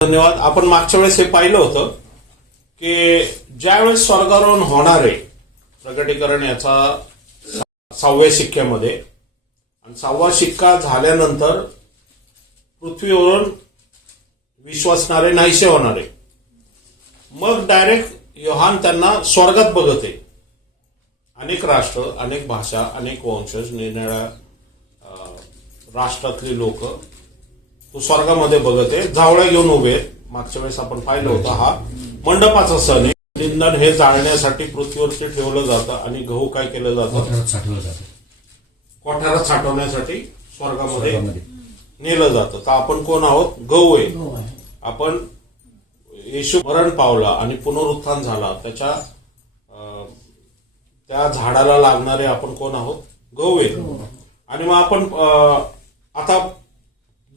धन्यवाद. आपण मागच्या वेळेस हे पाहिलं होतं की ज्यावेळेस स्वर्गारोहण होणार आहे प्रगटीकरण याचा 6व्या शिक्क्यामध्ये आणि 6वा शिक्का झाल्यानंतर पृथ्वीवरून विश्वासणारे नाहीसे होणारे, मग डायरेक्ट योहान त्यांना स्वर्गात बघत आहे. अनेक राष्ट्र, अनेक भाषा, अनेक वंशज, निरनिराळ्या राष्ट्रातली लोक तो स्वर्गामध्ये बघत आहे. झावळ्या घेऊन उभे आहेत. मागच्या वेळेस आपण पाहिलं होतं हा मंडपाचा सण आहे. इंधन हे जाळण्यासाठी पृथ्वीवरती ठेवलं जातं आणि गहू काय केलं जातं, कोठारात साठवण्यासाठी स्वर्गामध्ये नेलं जातं. तर आपण कोण आहोत? गहू आहे. आपण येशू मरण पावला आणि पुनरुत्थान झाला, त्या झाडाला लागणारे आपण कोण आहोत? गहू आहे. आणि मग आपण आता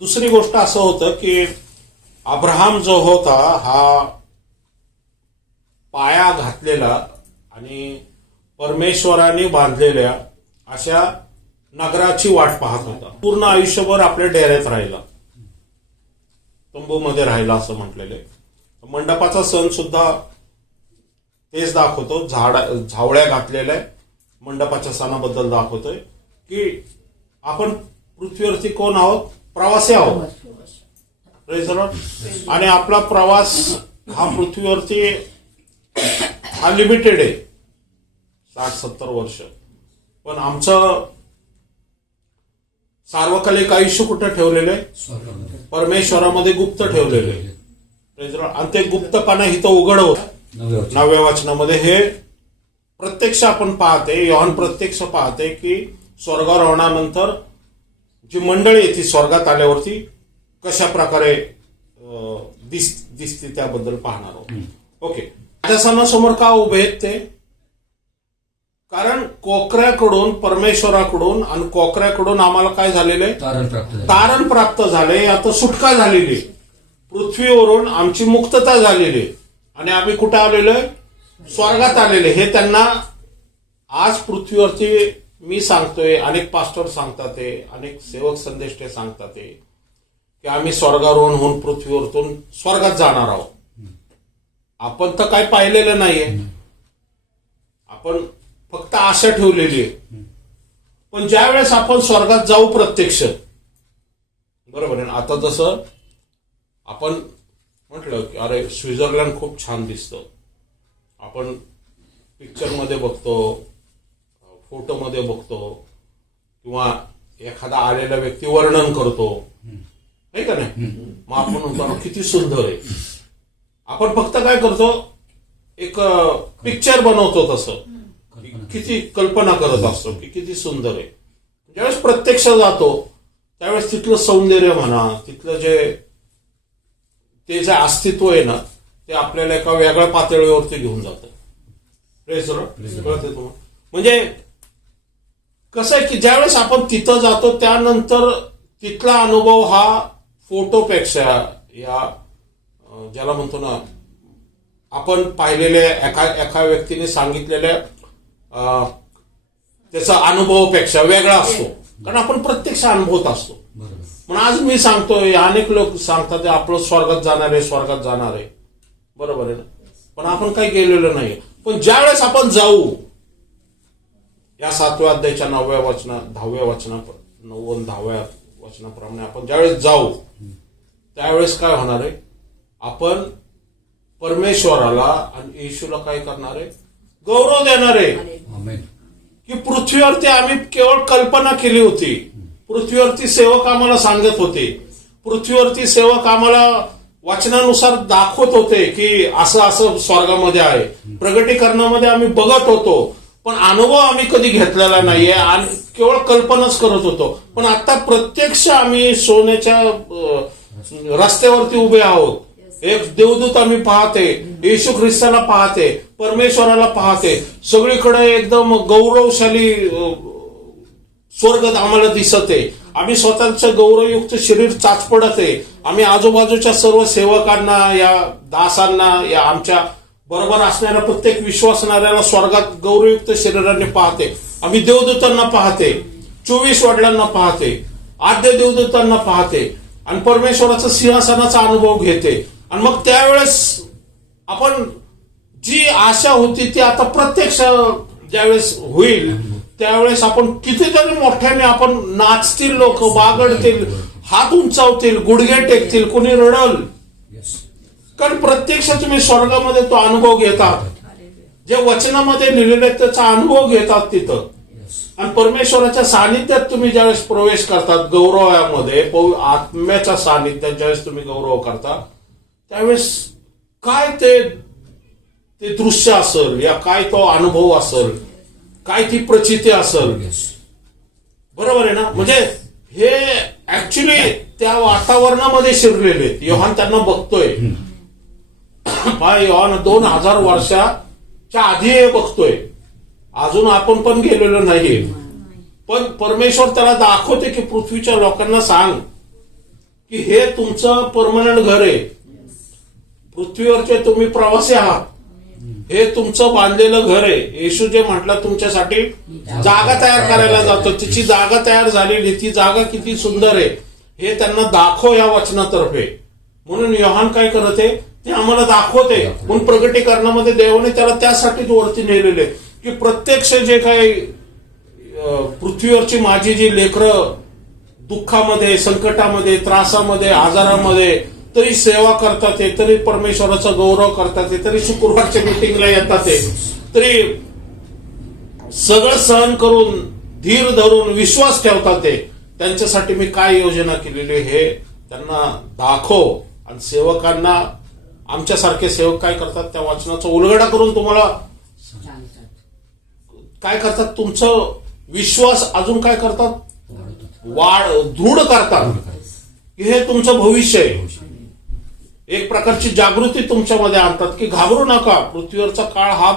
दुसरी गोष्ट असं होतं की अब्राहम जो होता हा पाया घातलेला आणि परमेश्वराने बांधलेल्या अशा नगराची वाट पाहत होता. पूर्ण आयुष्यभर आपल्या डेऱ्यात राहिला, तंबूमध्ये राहिला असं म्हटलेलं आहे. मंडपाचा सण सुद्धा तेच दाखवतो. झावळ्या घातलेल्या मंडपाच्या सणाबद्दल दाखवतोय की आपण पृथ्वीवरती कोण आहोत? प्रवासी आहोत. आणि आपला प्रवास हा पृथ्वीवरती हा लिमिटेड आहे, 60-70 वर्ष. पण आमचं सार्वकालिक आयुष्य कुठं ठेवलेलं आहे? परमेश्वरामध्ये गुप्त ठेवलेलं आहे. आणि ते गुप्तपणा इथं उघड होत 9व्या वचनामध्ये. हे प्रत्यक्ष आपण पाहते, योहान प्रत्यक्ष पाहते की स्वर्गारोहणानंतर जी मंडळी आहे ती स्वर्गात आल्यावरती कशा प्रकारे दिसते त्याबद्दल पाहणार आहोत. ओके, माझ्या सणासमोर का उभे आहेत ते? कारण कोकऱ्याकडून, परमेश्वराकडून आणि कोकऱ्याकडून आम्हाला काय झालेलं आहे? तारण प्राप्त झाले. आता सुटका झालेली, पृथ्वीवरून आमची मुक्तता झालेली आणि आम्ही कुठे आलेलो आहे? स्वर्गात आलेले. हे त्यांना आज पृथ्वीवरती मी सांगतोय, अनेक पास्टर सांगतात, अनेक सेवक संदेश ते सांगतात की आम्ही स्वर्गारोहण होऊन पृथ्वीवरतून स्वर्गात जाणार आहोत. आपण तर काही पाहिलेलं नाहीये, आपण फक्त आशा ठेवलेली आहे. पण ज्यावेळेस आपण स्वर्गात जाऊ प्रत्यक्ष, बरोबर आहे. आता जसं आपण म्हटलं की अरे स्वित्झर्लंड खूप छान दिसतं, आपण पिक्चरमध्ये बघतो, फोटोमध्ये बघतो, किंवा एखादा आलेला व्यक्ती वर्णन करतो, नाही का नाही? मग आपण म्हणतो किती सुंदर आहे. आपण फक्त काय करतो? एक पिक्चर बनवतो, तसं किती कल्पना करत असतो की किती सुंदर आहे. ज्यावेळेस प्रत्यक्ष जातो त्यावेळेस तिथलं सौंदर्य म्हणा, तिथलं जे अस्तित्व आहे ना, ते आपल्याला एका वेगळ्या पातळीवरती घेऊन जातं. म्हणजे कसं आहे की ज्यावेळेस आपण तिथं जातो त्यानंतर तिथला अनुभव हा फोटोपेक्षा, या ज्याला म्हणतो ना आपण पाहिलेल्या एका व्यक्तीने सांगितलेल्या त्याचा अनुभवापेक्षा वेगळा असतो, कारण आपण प्रत्यक्ष अनुभवत असतो. पण आज मी सांगतोय, अनेक लोक सांगतात आपलं स्वर्गात जाणार आहे, बरोबर आहे ना? पण आपण काही गेलेलं नाही. पण ज्यावेळेस आपण जाऊ, या 7व्या अध्यायाच्या 10व्या वचनाप्रमाणे आपण ज्यावेळेस जाऊ त्यावेळेस काय होणार आहे? आपण परमेश्वराला आणि येशूला काय करणार आहे? गौरव देणार आहे. की पृथ्वीवरती आम्ही केवळ कल्पना केली होती, पृथ्वीवरती सेवक आम्हाला सांगत होते, पृथ्वीवरती सेवक आम्हाला वचनानुसार दाखवत होते की असं असं स्वर्गामध्ये आहे. प्रगटीकरणामध्ये आम्ही बघत होतो, पण अनुभव आम्ही कधी घेतलेला नाहीये आणि केवळ कल्पनाच करत होतो. पण आता प्रत्यक्ष आम्ही सोन्याच्या रस्त्यावरती उभे आहोत. एक देवदूत आम्ही पाहते, येशू ख्रिस्ताला पाहते, परमेश्वराला पाहते. सगळीकडे एकदम गौरवशाली स्वर्ग आम्हाला दिसत आहे. आम्ही स्वतःचं गौरवयुक्त शरीर चाचपडत आहे. आम्ही आजूबाजूच्या सर्व सेवकांना, या दासांना, या आमच्या बरोबर असणाऱ्या प्रत्येक विश्वासणाऱ्याला स्वर्गात गौरवयुक्त शरीराने पाहते. आम्ही देवदूतांना पाहते, 24 वडिलांना पाहते, आद्य देवदूतांना पाहते आणि परमेश्वराचा सिंहासनाचा अनुभव घेते. आणि मग त्यावेळेस आपण जी आशा होती ती आता प्रत्यक्ष ज्यावेळेस होईल त्यावेळेस आपण कितीतरी मोठ्याने आपण नाचतील, लोक बागडतील, हात उंचावतील, गुडघे टेकतील, कोणी रडल. कारण प्रत्यक्ष तुम्ही स्वर्गामध्ये तो अनुभव घेतात, जे वचनामध्ये लिहिलेले त्याचा अनुभव घेतात तिथं. आणि परमेश्वराच्या सानिध्यात तुम्ही ज्यावेळेस प्रवेश करतात, गौरवामध्ये आत्म्याच्या सानिध्यात ज्यावेळेस तुम्ही गौरव करता, त्यावेळेस काय ते दृश्य असेल, या काय तो अनुभव असेल, काय ती प्रचिती असेल. बरोबर आहे ना. म्हणजे हे ऍक्च्युली त्या वातावरणामध्ये शिरलेले. योहान त्यांना बघतोय, योहान 2000 वर्षाच्या आधी हे बघतोय. अजून आपण पण गेलेलो नाहीये, पण परमेश्वर त्याला दाखवते की पृथ्वीच्या लोकांना सांग की हे तुमचं परमनंट घर आहे, पृथ्वीवरचे तुम्ही प्रवासी आहात, हे तुमचं बांधलेलं घर आहे. येशू जे म्हटलं तुमच्यासाठी जागा तयार करायला जातो, तिची जागा तयार झालेली, ती जागा किती सुंदर आहे हे त्यांना दाखव या वचनातर्फे. म्हणून योहान काय करत आहे ते आम्हाला दाखवते. म्हणून प्रगटीकरणामध्ये देवाने त्याला त्यासाठीच वरती नेलेले की प्रत्यक्ष जे काही पृथ्वीवरची माझी जी लेकरं दुःखामध्ये, संकटामध्ये, त्रासामध्ये, आजारामध्ये तरी सेवा करतात, तरी परमेश्वराचा गौरव करतात, तरी शुक्रवारच्या मीटिंगला येतात, तरी सगळं सहन करून, धीर धरून, विश्वास ठेवतात, त्यांच्यासाठी मी काय योजना केलेली हे त्यांना दाखव. आणि सेवकांना, आमच्यासारखे सेवक काय करतात, त्या वचनाचा उलगडा करून तुम्हाला काय करतात, तुमचं विश्वास अजून काय करतात, दृढ करतात की हे तुमचं भविष्य आहे. एक प्रकारची जागृती तुमच्यामध्ये आणतात की घाबरू नका, पृथ्वीवरचा काळ हा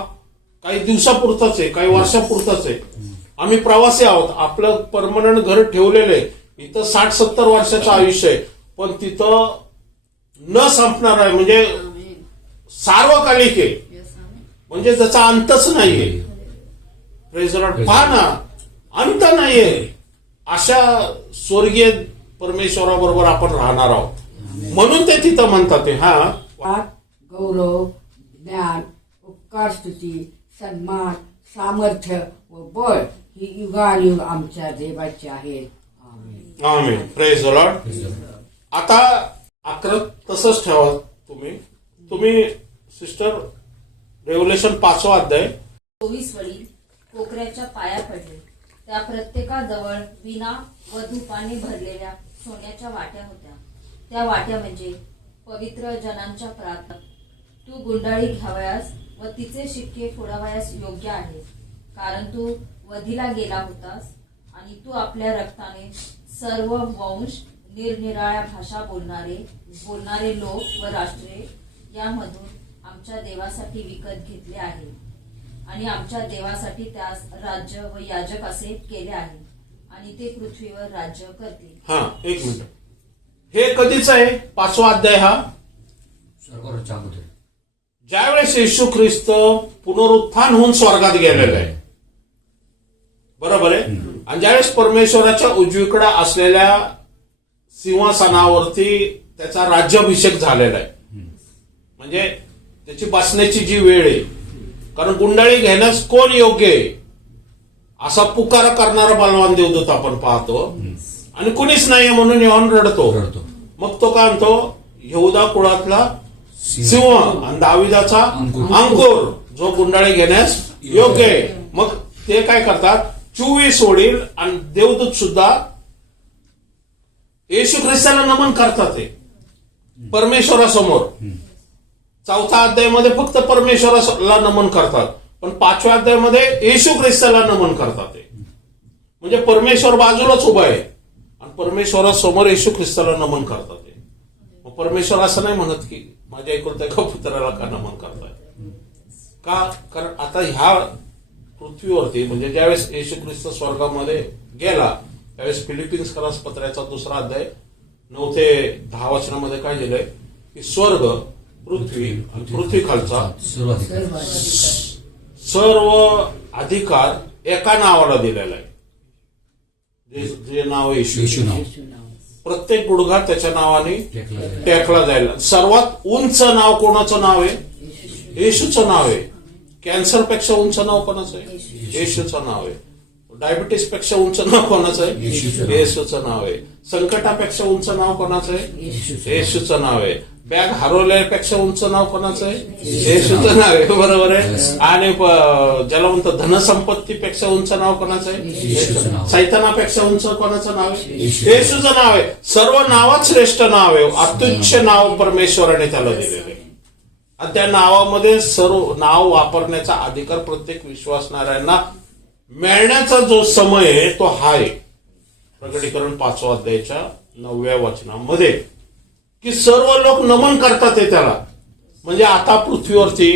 काही दिवसापुरताच आहे, काही वर्षापुरताच आहे. आम्ही प्रवासी आहोत, आपलं परमनंट घर ठेवलेलं आहे. इथं 60-70 वर्षाचं आयुष्य आहे, पण तिथं न संपणार आहे, म्हणजे सार्वकालिक आहे, म्हणजे त्याचा अंतच नाहीये. Praise Lord. पहा ना, अंत नाहीये. अशा स्वर्गीय परमेश्वराबरोबर आपण राहणार आहोत. म्हणून ते तिथं म्हणतात गौरव, ज्ञान, उपकार, स्तुती, सन्मान, सामर्थ्य व बळ ही युगानुयुग आमच्या देवाची आहेत. आमेन. Praise the Lord. आता 11 तसंच ठेवा तुम्ही सिस्टर. रेव्होल्यूशन 5वा अध्याय 24 वळी कोकऱ्याच्या पाया पडले. त्या प्रत्येकाजवळ विना व धुपाने भरलेल्या सोन्याच्या वाट्या होत्या. त्या वाट्या म्हणजे पवित्र जनांच्या प्रार्थना. तू गुंडाळी घ्यावयास व तिचे शिक्के फोडावयास योग्य आहे, कारण तू वधीला गेला होतास आणि तू आपल्या रक्ताने सर्व वंश, निरनिराळ्या भाषा बोलणारे लोक व राष्ट्रे यामधून आमच्या देवासाठी विकत घेतले आहे आणि आमच्या देवासाठी त्यास राज्य व याजक असे केले आहे आणि ते पृथ्वीवर राज्य करतील. एक मिनिट. हे कधीच आहे 5वा अध्याय हा? ज्यावेळेस येशू ख्रिस्त पुनरुत्थान होऊन स्वर्गात गेलेला आहे, बरोबर आहे. आणि ज्यावेळेस परमेश्वराच्या उजवीकडे असलेल्या सिंहासनावरती त्याचा राज्याभिषेक झालेला आहे, म्हणजे त्याची बसण्याची जी वेळ आहे. कारण गुंडाळी घेण्यास कोण योग्य आहे असा पुकारा करणारा बलवान देवदूत आपण पाहतो, आणि कुणीच नाही म्हणून योहान रडतो. मग तो काय म्हणतो, यहूदा कुळातला सिंह आणि दाविदाचा अंकुर जो गुंडाळी घेण्यास योग्य आहे. मग ते काय करतात, 24 वडील आणि देवदूत सुद्धा येशू ख्रिस्ताला नमन करतात परमेश्वरासमोर. 4था अध्यायामध्ये फक्त परमेश्वराला नमन करतात, पण 5व्या अध्यायामध्ये येशू ख्रिस्ताला नमन करतात. म्हणजे परमेश्वर बाजूलाच उभा आहे आणि परमेश्वरासमोर येशू ख्रिस्ताला नमन करतात. मग परमेश्वर असं नाही म्हणत की माझ्या एकुलत्या एका पुत्राला का नमन करताय का. कारण आता ह्या पृथ्वीवरती म्हणजे ज्यावेळेस येशू ख्रिस्त स्वर्गामध्ये गेला त्यावेळेस फिलिपिन्स पत्राचा 2रा अध्याय 9 ते 10 वचनामध्ये काय दिलंय की स्वर्ग, पृथ्वी आणि पृथ्वी खालचा सर्व अधिकार एका नावाला दिलेला आहे, जे नाव येशू. प्रत्येक गुडघा त्याच्या नावाने टेकला जाईल. सर्वात उंच नाव कोणाचं नाव आहे? येशूचं नाव आहे. कॅन्सर पेक्षा उंच नाव कोणाचं आहे? येशूचं नाव आहे. डायबिटीस पेक्षा उंच नाव कोणाचं आहे? येशूचं नाव आहे. संकटापेक्षा उंच नाव कोणाचं आहे? येशूचं नाव आहे. बॅग हरवल्यापेक्षा उंच नाव कोणाचं आहे? येशूचं नाव आहे. बरोबर आहे. आणि ज्याला म्हणतो धनसंपत्तीपेक्षा उंच नाव कोणाचं आहे? सैतानापेक्षा उंच कोणाचं नाव आहे? येशूचं नाव आहे. सर्व नावात श्रेष्ठ नाव आहे. अत्युच्च नाव परमेश्वराने त्याला दिलेलं आहे. आणि त्या नावामध्ये सर्व नाव वापरण्याचा अधिकार प्रत्येक विश्वासणाऱ्यांना मिळण्याचा जो समय आहे तो हा आहे. प्रकटीकरण 5व्या अध्यायाच्या 9व्या वचनामध्ये की सर्व लोक नमन करतात ते त्याला. म्हणजे आता पृथ्वीवरती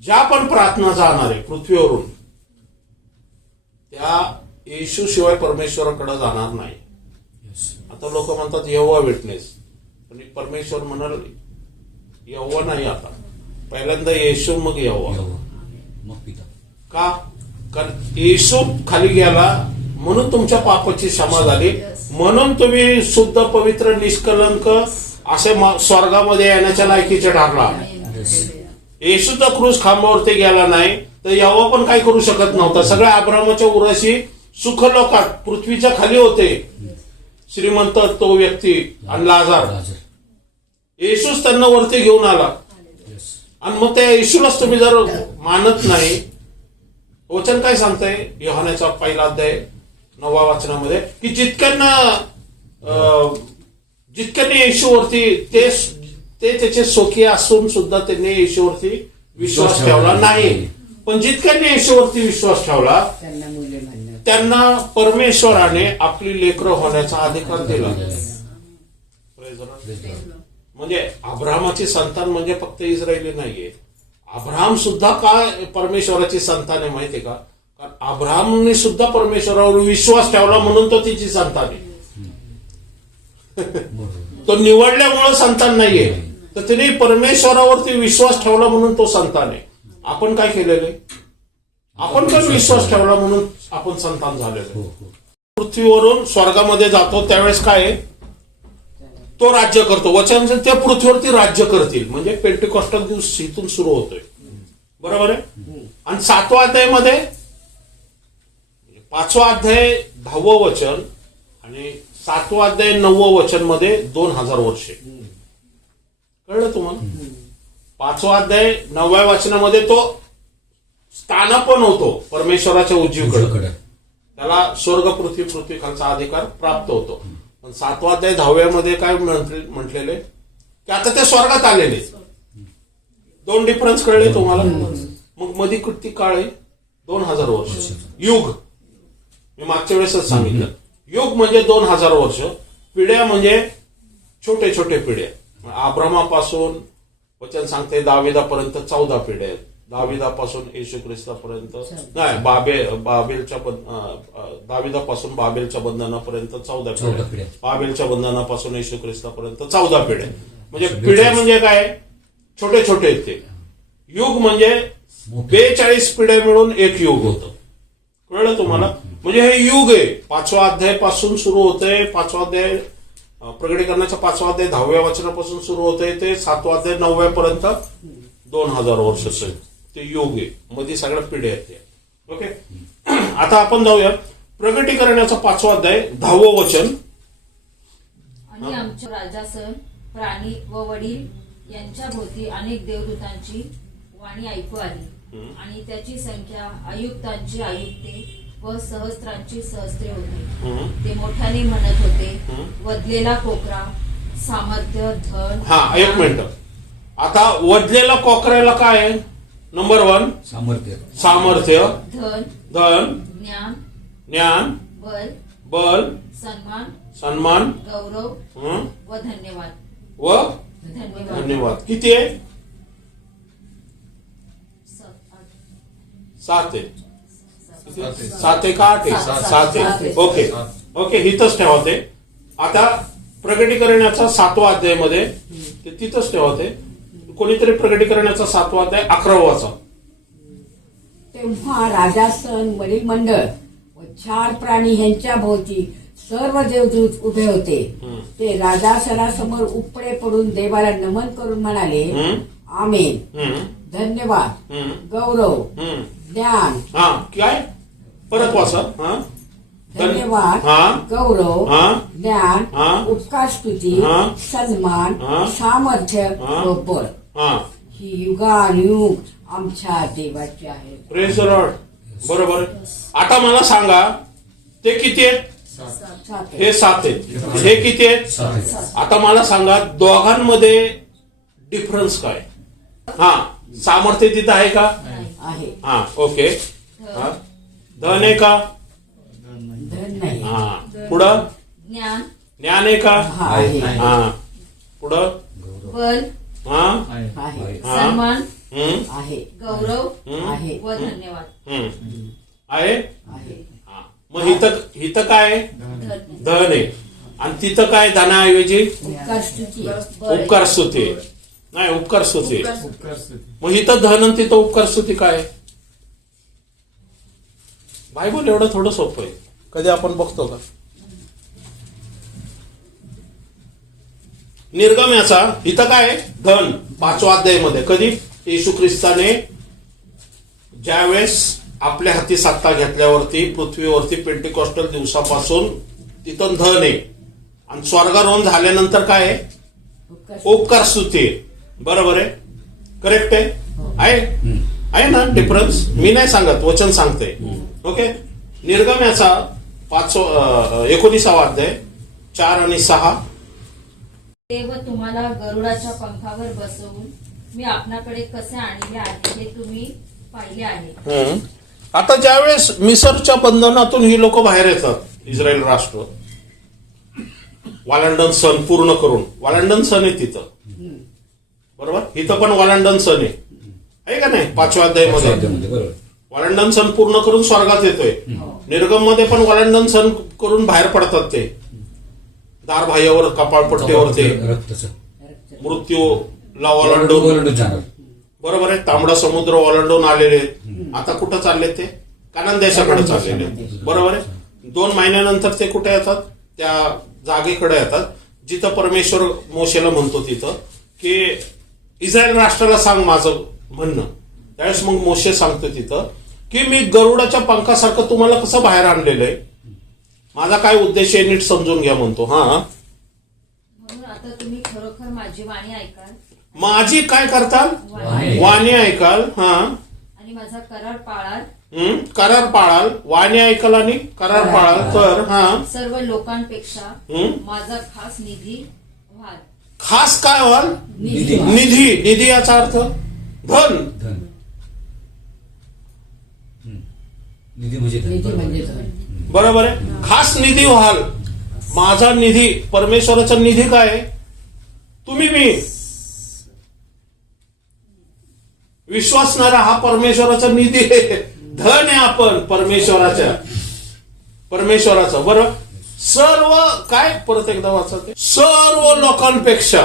ज्या पण प्रार्थना जाणार आहे पृथ्वीवरून त्या येशू शिवाय परमेश्वराकडे जाणार नाही. आता लोक म्हणतात यहोवा विटनेस, पण परमेश्वर म्हणाल यहोवा नाही. आता पहिल्यांदा येशू मग यहोवा. का? कारण येशू खाली गेला म्हणून तुमच्या पापाची क्षमा झाली, म्हणून तुम्ही शुद्ध पवित्र निष्कलंक असे स्वर्गामध्ये येण्याच्या लायकीचे ठरला. येशूचा क्रूस खांबावरती गेला नाही तर यहोवा पण काय करू शकत नव्हता. सगळ्या अब्रामाच्या उराशी सुखलोकात पृथ्वीच्या खाली होते श्रीमंत तो व्यक्ती आणि लाजार. येशूच त्यांना वरती घेऊन आला. आणि मग त्या येशूलाच तुम्ही जर मानत नाही, वचन काय सांगतंय योहानाचा 1 अध्याय 9व्या वचनामध्ये की जितक्यांनी येशूवरती ते त्याचे स्वकीय असून सुद्धा त्यांनी येशूवरती विश्वास ठेवला नाही, पण जितक्यांनी येशूवरती विश्वास ठेवला त्यांना परमेश्वराने आपली लेकरं होण्याचा अधिकार दिला. म्हणजे अब्राहामाची संतान म्हणजे फक्त इस्रायली नाहीये. अब्राहम सुद्धा का परमेश्वराची संतान आहे माहितीये का? कारण अब्राहमने सुद्धा परमेश्वरावर विश्वास ठेवला म्हणून तो तिची संतान आहे. तो निवडल्यामुळं संतान नाहीये, तर तिने परमेश्वरावरती विश्वास ठेवला म्हणून तो संतान आहे. आपण काय केलेलं आहे? आपण पण विश्वास ठेवला म्हणून आपण संतान झालेलो. पृथ्वीवरून स्वर्गामध्ये जातो त्यावेळेस काय आहे? तो राज्य करतो. वचन त्या पृथ्वीवरती राज्य करतील. म्हणजे पेंटिकॉस्टल दिवस इथून सुरू होतोय. बरोबर आहे. आणि 7व्या अध्यायामध्ये 5वा अध्याय 10वं वचन आणि 7वा अध्याय 9वं वचन मध्ये 2000 वर्षे. कळलं तुम्हाला? 5वा अध्याय 9व्या वचनामध्ये तो स्थानापन्न होतो परमेश्वराच्या उजवीकडे. त्याला स्वर्ग पृथ्वी खालचा अधिकार प्राप्त होतो. पण 7वा अध्याय 10व्यामध्ये काय म्हटलेले की आता ते स्वर्गात आलेले. 2 डिफरन्स कळले तुम्हाला? मग मध्ये किती काळ आहे? 2000 वर्ष. युग मी मागच्या वेळेसच सांगितलं. युग म्हणजे 2000 वर्ष. पिढ्या म्हणजे छोटे छोटे पिढ्या. अब्रामापासून वचन सांगते दाविदापर्यंत 14 पिढ्या आहेत. दाविदापासून येशू ख्रिस्तापर्यंत नाही, दाविदापासून बाबेलच्या बंधनापर्यंत 14 पिढ्या. बाबेलच्या बंधनापासून येशू ख्रिस्तापर्यंत 14 पिढ्या. म्हणजे पिढ्या म्हणजे काय? छोटे छोटे आहेत ते. युग म्हणजे 42 पिढ्या मिळून एक युग होतं. कळलं तुम्हाला? म्हणजे हे युग आहे. 5वा अध्याय पासून सुरू होतंय. 5वा अध्याय प्रकटीकरणाच्या 5वा अध्याय 10व्या वचनापासून सुरू होतंय ते 7वा अध्याय 9व्या पर्यंत 2000 वर्षाचं ते युग आहे. मध्ये सगळ्या पिढ्या आहेत त्या. ओके. आता आपण जाऊया प्रकटीकरणाचा 5वा अध्याय 10वं वचन. आणि आमच्या राजासह प्राणी व वडील यांच्या भोवती अनेक देवदूतांची वाणी ऐकू आली, आणि त्याची संख्या आयुक्तांची आयुक्ते व सहस्त्रांची सहस्त्रे होती. ते मोठ्याने म्हणत होते, वधलेला कोकरा, सामर्थ्य, धन. हा, एक मिनिट. आता वधलेला कोकऱ्याला काय आहे? नंबर 1 सामर्थ्य, धन, ज्ञान, बल, सन्मान, गौरव व धन्यवाद. किती आहे? 7 आहे. 7 आहे का 8 आहे? 7 आहे. ओके ओके, हिथंच ठेवा ते. आता प्रकटीकरणाचा 7वा अध्यायामध्ये ते तिथंच ठेवा ते. कोणीतरी प्रकटीकरणाचा 7वा अध्याय 11वा वाचा. तेव्हा राजासन वडील मंडळ व 4 प्राणी ह्यांच्या भोवती सर्व देवदूत उभे होते. हम्म. ते राजासनासमोर उपडे पडून देवाला नमन करून म्हणाले, हम्म. आमेन, हम्म. धन्यवाद, हम्म. गौरव, हम्म. ज्ञान, हा काय परत वाचा. हा धन्यवाद, हा गौरव, हा ज्ञान, हा. उपकार स्तुती, हा. सन्मान, हा. सामर्थ्य हा. व बळ हा ही युगानुयुग आमच्या देवाची आहे. Praise the Lord. बरोबर. आता मला सांगा ते किती आहेत? सात. हे 7 आहेत. हे किती आहेत? आता मला सांगा दोघांमध्ये डिफरन्स काय? हा सामर्थ्य तिथं आहे का? आहे. हा ओके. हा धन आहे का? धन नाही. हा पुढं ज्ञान, ज्ञान आहे का? हा आहे. हा पुढं बल, हा आहे. हा. सन्मान, हम्म. आहे. गौरव हम्म. आहे. व धन्यवाद. हम्म. आहे. आहे. हा. मग हिथं काय आहे? धन्य. धन आहे. आणि तिथं काय धनाऐवजी उपकार स्तुती. उपकार स्तुती आहे. नाही उपकार स्तुती आहे. मग इथं धन आणि तिथं उपकार स्तुती काय आहे? बायबल एवढं थोडं सोपं आहे. कधी आपण बघतो का? निर्गम्याचा इथं काय आहे? धन 5व्या अध्यायामध्ये कधी येशू ख्रिस्ताने ज्यावेळेस आपल्या हाती सत्ता घेतल्यावरती पृथ्वीवरती पेंटिकॉस्टल दिवसापासून तिथं धन आहे आणि स्वर्गारोहण झाल्यानंतर काय आहे? उपकार उपकार स्तुती आहे. बरोबर आहे. करेक्ट आहे ना डिफरन्स? मी नाही सांगत, वचन सांगते. ओके. निर्गम्याचा 19वा अध्याय 4 आणि 6. देव तुम्हाला गरुडाच्या पंखावर बसवून मी आपणाकडे कसे आणले आहे हे तुम्ही पाहिले आहे. आता ज्यावेळेस मिसरच्या बंधनातून ही लोक बाहेर येतात इस्रायल राष्ट्र वालांडन सण पूर्ण करून. वालांडन सण आहे तिथं. बरोबर. इथं पण वालांडन सण आहे का नाही? 5व्या अध्यायामध्ये वालांडन सण पूर्ण करून स्वर्गात येतोय. निर्गम मध्ये पण वालांडन सण करून बाहेर पडतात ते दार बाह्यावर कपाळपट्टीवर ते मृत्यूला ओलांडून. बरोबर आहे. तांबडा समुद्र ओलांडून आलेले आहेत. आता कुठं चालले ते? कानान देशाकडे चाललेले आहेत. बरोबर आहे. 2 महिन्यानंतर ते कुठे येतात? त्या जागेकडे येतात जिथं परमेश्वर मोशेला म्हणतो तिथं की इस्रायल राष्ट्राला सांग माझं म्हणणं. त्यावेळेस मग मोशे सांगतो तिथं की मी गरुडाच्या पंखासारखं तुम्हाला कसं बाहेर आणलेलं आहे, माझा काय उद्देश आहे नीट समजून घ्या म्हणतो. हा म्हणून आता तुम्ही खरोखर माझी वाणी ऐकाल, माझी काय करताल? वाणी ऐकाल. हा आणि माझा करार पाळाल. करार पाळाल. वाणी ऐकाल आणि करार पाळाल तर हा सर्व लोकांपेक्षा हम्म. माझा खास निधी व्हाल. खास काय व्हाल? निधी. निधी याचा अर्थ धन. निधी म्हणजे निधी म्हणजे धन. बरोबर आहे. खास निधी व्हाल. माझा निधी, परमेश्वराचा निधी काय आहे? तुम्ही मी. विश्वासणारा हा परमेश्वराचा निधी आहे. धन आहे आपण परमेश्वराचं. बरं. सर्व काय परत एकदा वाचते. सर्व लोकांपेक्षा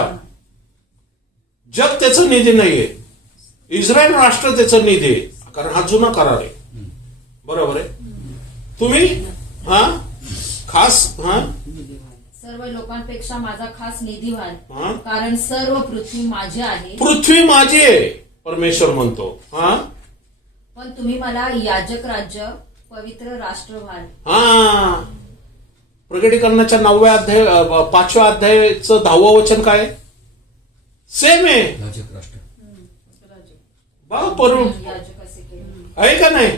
जग त्याचं निधी नाहीये. इस्रायल राष्ट्र त्याचं निधी आहे. कारण हा जुना करार आहे. बरोबर आहे. तुम्ही हा खास हा सर्व लोकांपेक्षा माझा खास निधी हा. व्हाल, कारण सर्व पृथ्वी माझी आहे. पृथ्वी माझी आहे परमेश्वर म्हणतो. हा पण तुम्ही मला याजक राज्य, पवित्र राष्ट्र व्हाल. हा प्रकटीकरणाच्या 9व्या अध्याय 5व्या अध्यायाचं 10वं वचन काय? सेम आहे. राजक राष्ट्र बघा याजक असे केले. आहे का नाही?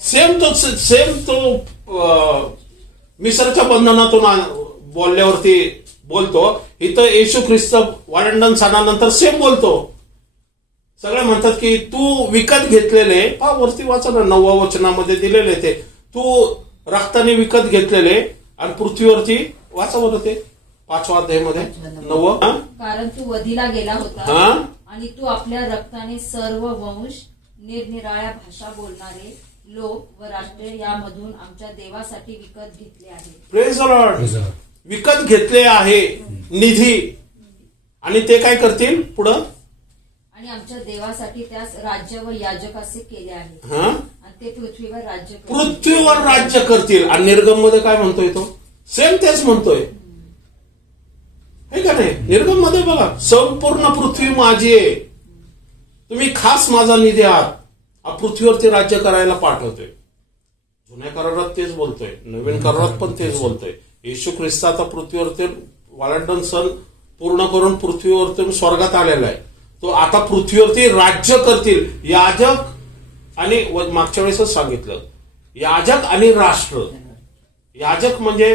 सेम तो मिसरच्या बंधनातून बोलल्यावरती बोलतो. इथं येशू ख्रिस्त वाळंडण सणानंतर सेम बोलतो. सगळे म्हणतात की तू विकत घेतलेले, पहा वरती वाचा ना 9व्या वचनामध्ये दिलेले ते, तू रक्ताने विकत घेतलेले आणि पृथ्वीवरती वाचा बरं ते 5व्या अध्यायामध्ये 9. कारण तू वधीला गेला होता हा. आणि तू आपल्या रक्ताने सर्व वंश, निरनिराळ्या भाषा बोलणारे लोक व राष्ट्रे यामधून आमच्या देवासाठी विकत घेतले आहे. Praise the Lord. विकत घेतले आहे निधी. आणि ते काय करतील पुढं? आणि आमच्या देवासाठी त्यास राज्य व याजक असे केले आहे. हा आणि ते पृथ्वीवर राज्य करतील. पृथ्वीवर राज्य करतील. आणि निर्गम मध्ये काय म्हणतोय तो? सेम तेच म्हणतोय, हे का नाही? निर्गम मध्ये बघा, संपूर्ण पृथ्वी माझी आहे, तुम्ही खास माझा निधी आहात, पृथ्वीवरती राज्य करायला पाठवतोय. जुन्या करारात तेच बोलतोय, नवीन करारात पण तेच बोलतोय. येशू ख्रिस्त आता पृथ्वीवरती वालंडन सण पूर्ण करून पृथ्वीवरतून स्वर्गात आलेला आहे. तो आता पृथ्वीवरती राज्य करतील. याजक आणि मागच्या वेळेसच सांगितलं, याजक आणि राष्ट्र. याजक म्हणजे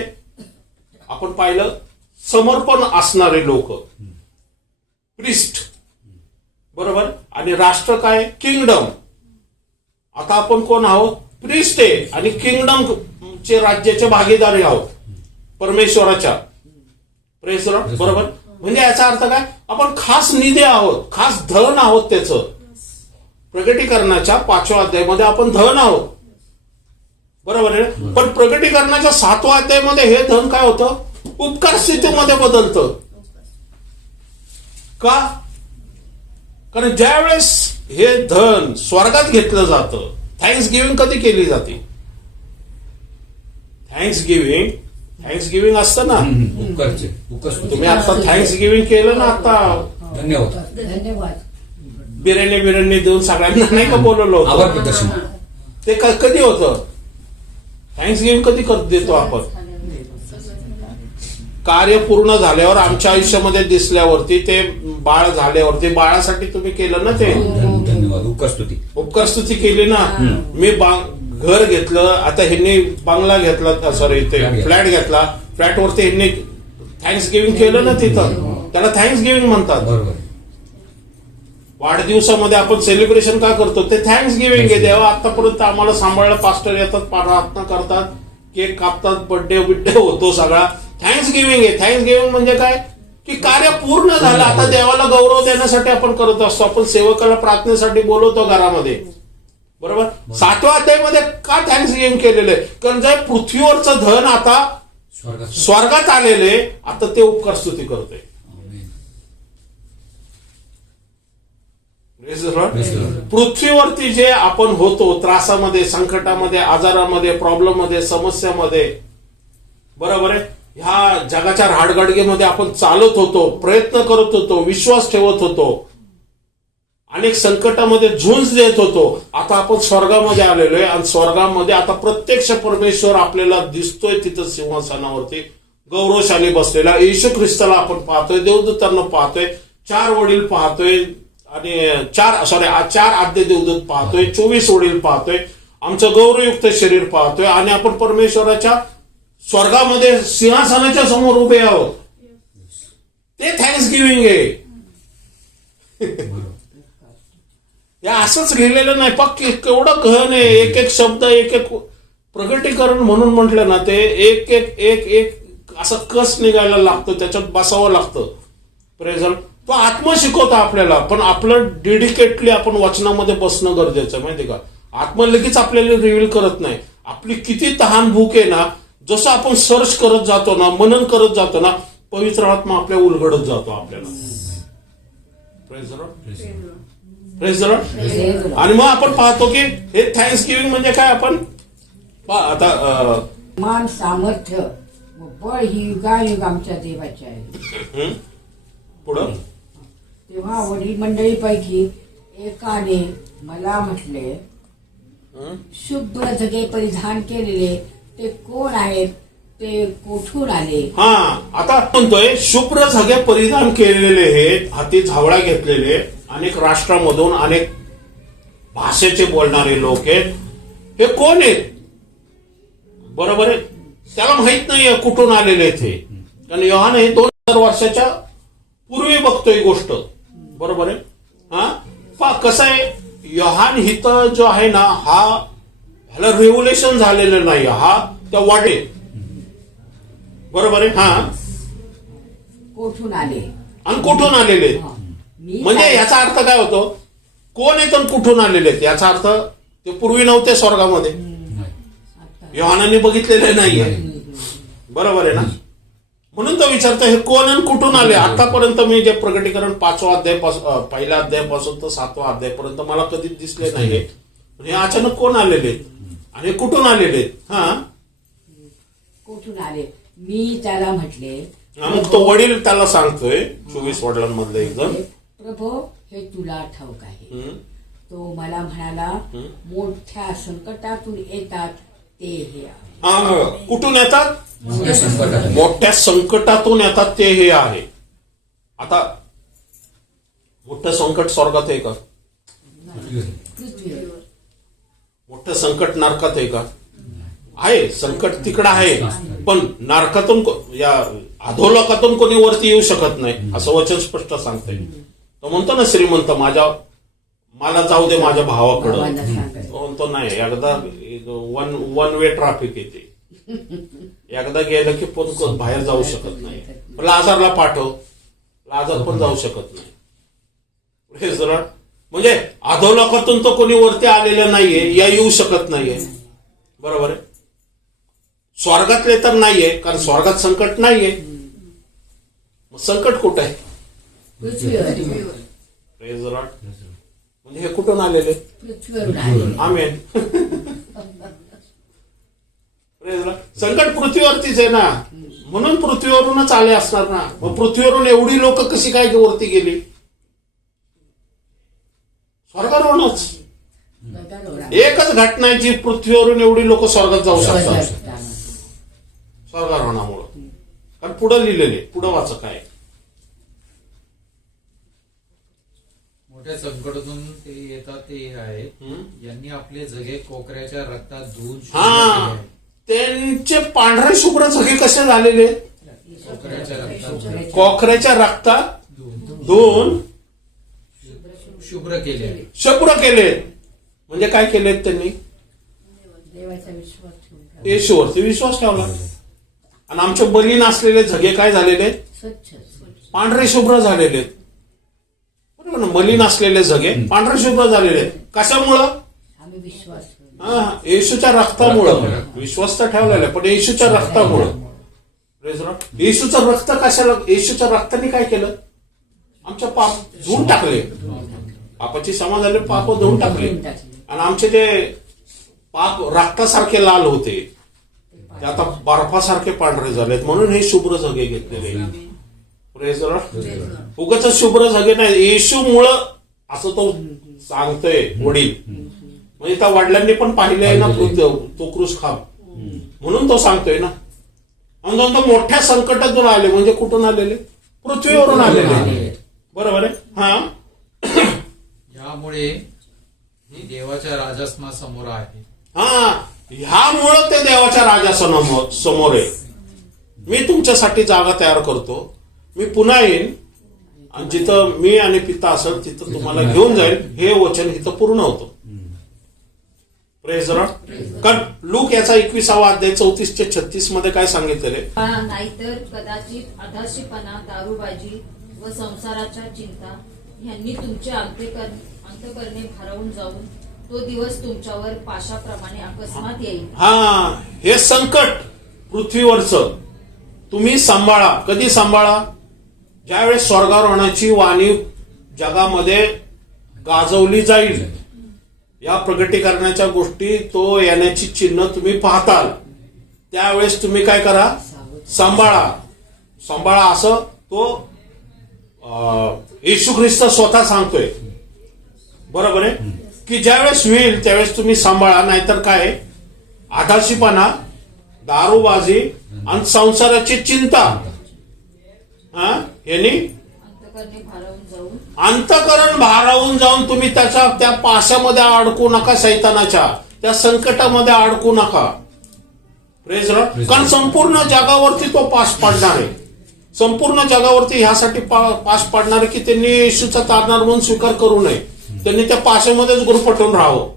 आपण पाहिलं समर्पण असणारे लोक, प्रिस्ट, बरोबर. आणि राष्ट्र काय? किंगडम. आता आपण कोण आहोत? प्रिस्ट आहे आणि किंगडम चे राज्याचे भागीदारी आहोत परमेश्वराच्या. प्रेस लॉर्ड, बरोबर. म्हणजे याचा अर्थ काय? आपण खास निधी आहोत, खास धन आहोत. त्याचं प्रगटीकरणाच्या 5व्या अध्यायामध्ये आपण धन आहोत, बरोबर आहे. पण प्रगटीकरणाच्या 7व्या अध्यायामध्ये हे धन काय होतं? उपकार स्थितीमध्ये बदलतं. का? कारण ज्यावेळेस हे धन स्वर्गात घेतलं जातं, थँक्स गिव्हिंग कधी केली जाते? थँक्स गिव्हिंग असतं ना. तुम्ही आता थँक्स गिव्हिंग केलं ना, आता धन्यवाद बिर्याणी देऊन सगळ्यांना नाही का बोलवलं होतं? ते कधी होतं? थँक्स गिव्हिंग कधी देतो आपण? कार्य पूर्ण झाल्यावर, आमच्या आयुष्यामध्ये दिसल्यावरती, ते बाळ झाल्यावरती, बाळासाठी तुम्ही केलं ना ते धन्यवाद, उपकार स्तुती केली ना. मी घर घेतलं, आता ह्यांनी बंगला घेतला, सॉरी ते फ्लॅट घेतला, फ्लॅटवरती ह्यांनी थँक्स गिव्हिंग केलं ना, तिथं त्याला थँक्स गिव्हिंग म्हणतात. वाढदिवसामध्ये आपण सेलिब्रेशन का करतो? ते थँक्स गिव्हिंग आहे. देवा आतापर्यंत आम्हाला सांभाळलं, पास्टर येतात, प्रार्थना करतात, केक कापतात, बर्थडे होतो सगळा. थँक्स गिव्हिंग आहे. थँक्स गिव्हिंग म्हणजे काय? की कार्य पूर्ण झालं, आता देवाला गौरव देण्यासाठी आपण करत असतो. आपण सेवकाला प्रार्थनेसाठी बोलवतो घरामध्ये, बरोबर. 7व्या अध्यायामध्ये का थँक्स गिव्हिंग केलेलं आहे? कारण जे पृथ्वीवरचं धन आता स्वर्गात आलेले, आता ते उपकार स्तुती करतोय. पृथ्वीवरती जे आपण होतो, त्रासामध्ये, संकटामध्ये, आजारामध्ये, प्रॉब्लेम मध्ये, समस्यामध्ये, बरोबर आहे, ह्या जगाच्या राडगाडगेमध्ये आपण चालत होतो, प्रयत्न करत होतो, विश्वास ठेवत होतो, अनेक संकटामध्ये झुंज देत होतो. आता आपण स्वर्गामध्ये आलेलो आहे आणि स्वर्गामध्ये आता प्रत्यक्ष परमेश्वर आपल्याला दिसतोय. तिथं सिंहासनावरती गौरवशाली बसलेला येशू ख्रिस्ताला आपण पाहतोय, देवदूतांना पाहतोय, 4 वडील पाहतोय आणि 4 आद्य देवदूत पाहतोय, 24 वडील पाहतोय, आमचं गौरवयुक्त शरीर पाहतोय आणि आपण परमेश्वराच्या स्वर्गामध्ये सिंहासनाच्या समोर उभे आहोत. ते थँक्स गिव्हिंग आहे. या असंच लिहिलेलं नाही, पक्की केवढं गहन आहे. एक एक शब्द, एक एक प्रगटीकरण म्हणून म्हटलं ना, ते एक एक एक एक असं कस निघायला लागतं, त्याच्यात बसावं लागतं. प्रेझल तो आत्मा शिकवतो आपल्याला, पण आपलं डेडिकेटली आपण वचनामध्ये बसणं गरजेचं आहे. माहिती का? आत्मा लगेच आपल्याला रिव्हील करत नाही. आपली किती तहान भूक आहे ना, जसं आपण सर्च करत जातो ना, मनन करत जातो ना, पवित्र आत्मा आपल्या उलगडत जातो आपल्याला. Praise the Lord. आणि मग आपण पाहतो की हे थँक्स गिव्हिंग म्हणजे काय? आपण आता मान, सामर्थ्य व बळ ही युगायुग आमच्या देवाचे आहे. पुढं तेव्हा वडील मंडळीपैकी एकाने मला म्हटले, शुभ्र धगे परिधान केलेले ते कोण आहेत? ते कोठून आले? हा, आता म्हणतोय शुभ्र धगे परिधान केलेले हे, हाती झावळा घेतलेले, अनेक राष्ट्रामधून, अनेक भाषेचे बोलणारे लोक आहेत. हे कोण आहेत? बरोबर आहे, त्याला माहित नाहीये कुठून आलेले ते. कारण योहान हे 2000 वर्षाच्या पूर्वी बघतोय गोष्ट, बरोबर आहे. हा कसं आहे, योहान हिथं जो आहे ना, हा ह्याला रेव्होल्युशन झालेलं नाही, हा त्या वाढे, बरोबर आहे. हा कोठून आले आणि कुठून आलेले, म्हणजे याचा अर्थ काय होतो? कोण आहेत आणि कुठून आलेले आहेत? याचा अर्थ ते पूर्वी नव्हते स्वर्गामध्ये, योहानाने बघितलेले नाहीये, बरोबर आहे ना. म्हणून तो विचारतो हे कोण आणि कुठून आले. आतापर्यंत मी जे प्रगटीकरण 5व्या अध्यायापासून, पहिल्या अध्यायापासून तर 7व्या अध्यायापर्यंत मला कधीच दिसले नाहीये. हे अचानक कोण आलेले आणि कुठून आलेले? हा, कोठून आले? मी त्याला म्हटले मग तो वडील त्याला सांगतोय 24 वडिलांमधला एक जण. प्रभो हे तुला ठाऊक आहे. हं? तो मला म्हणाला मोठ्या संकटातून येतात ते हे आहे. कुठून येतात? मोठ्या संकटात. मोठ्या संकटातून येतात ते हे आहे. आता मोठं संकट स्वर्गात आहे का? पृथ्वीवर मोठं संकट नरकात आहे का? आहे, संकट तिकडं आहे, पण नरकातून या अधोलोकातून कोणी वरती येऊ शकत नाही असं वचन स्पष्ट सांगतंय. तो म्हणतो ना श्रीमंत मला जाऊ दे माझ्या भावाकडं. भावाला सांगायचं. तो म्हणतो नाही, एकदा वन वे ट्रॅफिक येते, एकदा गेलं की पण बाहेर जाऊ शकत नाही. लाजारला पाठव, लाजार पण जाऊ शकत नाही. Praise the Lord. म्हणजे अधोलोकातून तो कोणी वरती आलेलं नाहीये, या येऊ शकत नाहीये. बरोबर आहे. स्वर्गातले तर नाहीये, कारण स्वर्गात संकट नाहीये. मग संकट कुठं आहे? पृथ्वीवर Praise the Lord. म्हणजे हे कुठून आलेले? पृथ्वीवरून आले. आमेन. Praise the Lord. संकट पृथ्वीवरतीच आहे ना, म्हणून पृथ्वीवरूनच आले असणार ना. मग पृथ्वीवरून एवढी लोक कशी काय वरती गेली? स्वर्गावरूनच. एकच घटना आहे जी पृथ्वीवरून एवढी लोक स्वर्गात जाऊ शकतात, स्वर्गारोहणामुळं. कारण पुढं लिहिलेले, पुढं वाचा काय. मोठ्या संकटातून ते येतात ते आहे. हं? यांनी आपले जगे कोकऱ्याच्या रक्तात धुवून शुद्ध हा, केले आहे. त्यांचे पांढरे शुभ्र जगे कसे झालेले? कोकऱ्याच्या रक्तात कोकऱ्याच्या रक्तात धुवून धुवून शुभ्र केले आहे. शुभ्र केले. म्हणजे काय केले त्यांनी? देवाचा विश्वास ठेवून येशूवरती विश्वास ठेवला. आणि आमचे बलीन असलेले झगे काय झालेले? स्वच्छ पांढरे शुभ्र झालेले. बरोबर ना, मलिन असलेले झगे पांढरे शुभ्र झालेले. कशामुळं? आम्ही विश्वास ठेवून येशूच्या रक्तामुळं. विश्वास तर ठेवलेला आहे, पण येशूच्या रक्तामुळं. Praise the Lord. येशूचं रक्त कशाला? येशूच्या रक्ताने काय केलं? आमच्या पाप धुवून टाकले. पापाची क्षमा झाली, पाप धुवून टाकले. आणि आमचे जे पाप रक्तासारखे लाल होते ते आता बर्फासारखे पांढरे झालेत. म्हणून हे शुभ्र झगे घेतलेले. Praise the Lord. उगाच शुभ्र झगे नाही, येशूमुळं असं तो सांगतोय वडील. म्हणजे त्या वडिलांनी पण पाहिलंय ना तो क्रूस खांब, म्हणून तो सांगतोय ना. आणि तो मोठ्या संकटातून आले. म्हणजे कुठून आलेले? पृथ्वीवरून आलेले. बरोबर आहे. हा, यामुळे ही देवाच्या राजासनासमोर आहे. हा, ह्यामुळं ते देवाच्या राजासमोर आहे. मी तुमच्यासाठी जागा तयार करतो, मी पुन्हा येईन आणि जिथं मी आणि पिता असेल तिथं तुम्हाला घेऊन जाईल. हे वचन इथं पूर्ण होतं. Praise the Lord. कारण लूक याचा 21वा अध्याय 34 ते 36 मध्ये काय सांगितलेले? नाहीतर कदाचित आधाशीपणा, दारूबाजी व संसाराच्या चिंता ह्यांनी तुमचे अंतकरणे भारावून जाऊन तो दिवस तुमच्यावर पाशाप्रमाणे अकस्मात येईल. हा, हे संकट पृथ्वीवरचं तुम्ही सांभाळा. कधी सांभाळा? ज्यावेळेस स्वर्गारोहणाची वाणी जगामध्ये गाजवली जाईल, या प्रगटीकरणाच्या गोष्टी तो येण्याची चिन्ह तुम्ही पाहताल, त्यावेळेस तुम्ही काय करा? सांभाळा. सांभाळा असं तो येशू ख्रिस्त स्वतः सांगतोय. बरोबर आहे की ज्यावेळेस होईल त्यावेळेस तुम्ही सांभाळा. नाहीतर काय? आधाशीपणा, दारूबाजी आणि संसाराची चिंता यांनी अंतकरणे भारावून जाऊन अंतकरण भारावून जाऊन तुम्ही त्या पाशामध्ये अडकू नका, सैतानाच्या त्या संकटामध्ये अडकू नका. Praise Lord. कारण संपूर्ण जगावरती तो पाश पाडणार आहे. संपूर्ण जगावरती ह्यासाठी पाश पाडणार आहे की त्यांनी येशूचा तारणार म्हणून स्वीकार करू नये. त्यांनी त्या पाशामध्येच गुरफटून राहावं.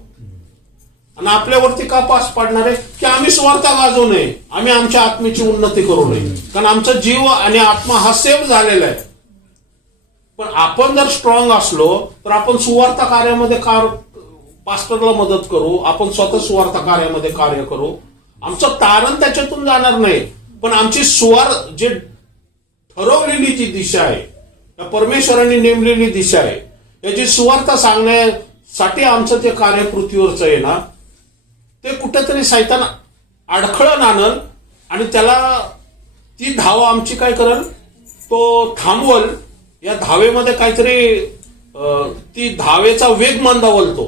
आणि आपल्यावरती का पास पाडणार आहे? की आम्ही स्वार्थ गाजवू नये, आम्ही आमच्या आत्मेची उन्नती करू नये. कारण आमचा जीव आणि आत्मा हा सेव्ह झालेला आहे. पण आपण जर स्ट्रॉंग असलो तर आपण सुवार्थ कार्यामध्ये पास्टरला मदत करू, आपण स्वतः सुवार्थ कार्यामध्ये कार्य करू. आमचं तारण त्याच्यातून जाणार नाही, पण आमची जे ठरवलेली जी दिशा आहे, त्या परमेश्वरांनी नेमलेली दिशा आहे, याची सुवार्थ सांगण्यासाठी आमचं ते कार्य पृथ्वीवरचं आहे ना, ते कुठेतरी सैतान अडखळण आणल आणि त्याला ती धाव आमची काय करल, तो थांबवल. या धावेमध्ये काहीतरी ती धावेचा वेग मंदावल तो.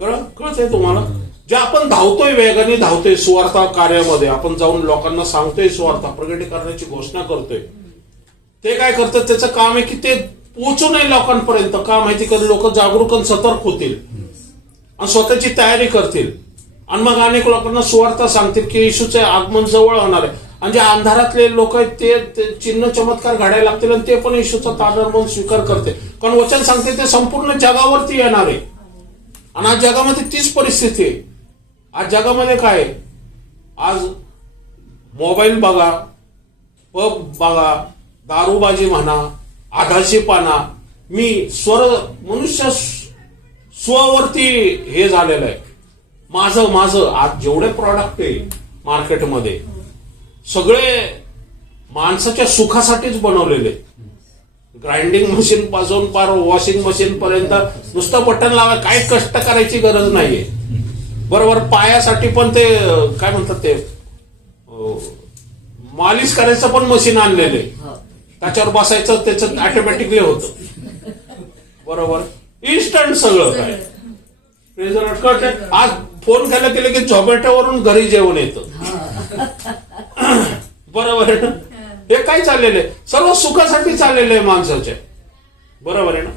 कळतंय तुम्हाला? जे आपण धावतोय, वेगाने धावतोय सुवार्ता कार्यामध्ये, आपण जाऊन लोकांना सांगतोय, सुवार्ता प्रगती करण्याची घोषणा करतोय, ते काय करतात, त्याचं काम आहे की ते पोहोचू नये लोकांपर्यंत. का माहिती का? लोक जागरूक आणि सतर्क होतील आणि स्वतःची तयारी करतील आणि मग अनेक लोकांना सुवार्ता सांगतील की येशूचे आगमन जवळ होणार आहे. आणि जे अंधारातले लोक आहेत ते चिन्ह चमत्कार घडायला लागतील आणि ते पण येशूचा तारण म्हणून स्वीकार करते. कारण वचन सांगते ते संपूर्ण जगावरती येणार आहे. आणि आज जगामध्ये तीच परिस्थिती आहे. आज जगामध्ये काय आहे? आज मोबाईल बघा, पब बघा, दारूबाजी म्हणा, आधाशीपणा, मनुष्य स्ववरती हे झालेलं आहे. माझं आज जेवढे प्रॉडक्ट आहे मार्केटमध्ये सगळे माणसाच्या सुखासाठीच बनवलेले. ग्राइंडिंग मशीन पासून पार वॉशिंग मशीन पर्यंत नुसतं बटन लावा, काही कष्ट करायची गरज नाहीये. बरोबर, पायासाठी पण ते काय म्हणतात ते मालिश करायचं पण मशीन आणलेले, त्याच्यावर बसायचं, त्याचं ऑटोमॅटिकली होतं. बरोबर, इन्स्टंट सगळं काय. आज फोन केला की लगेच झोमॅटोवरून घरी जेवण येतं. बरोबर आहे ना? हे काय चाललेलं आहे? सर्व सुखासाठी चाललेलं आहे माणसाच्या. बरोबर आहे ना?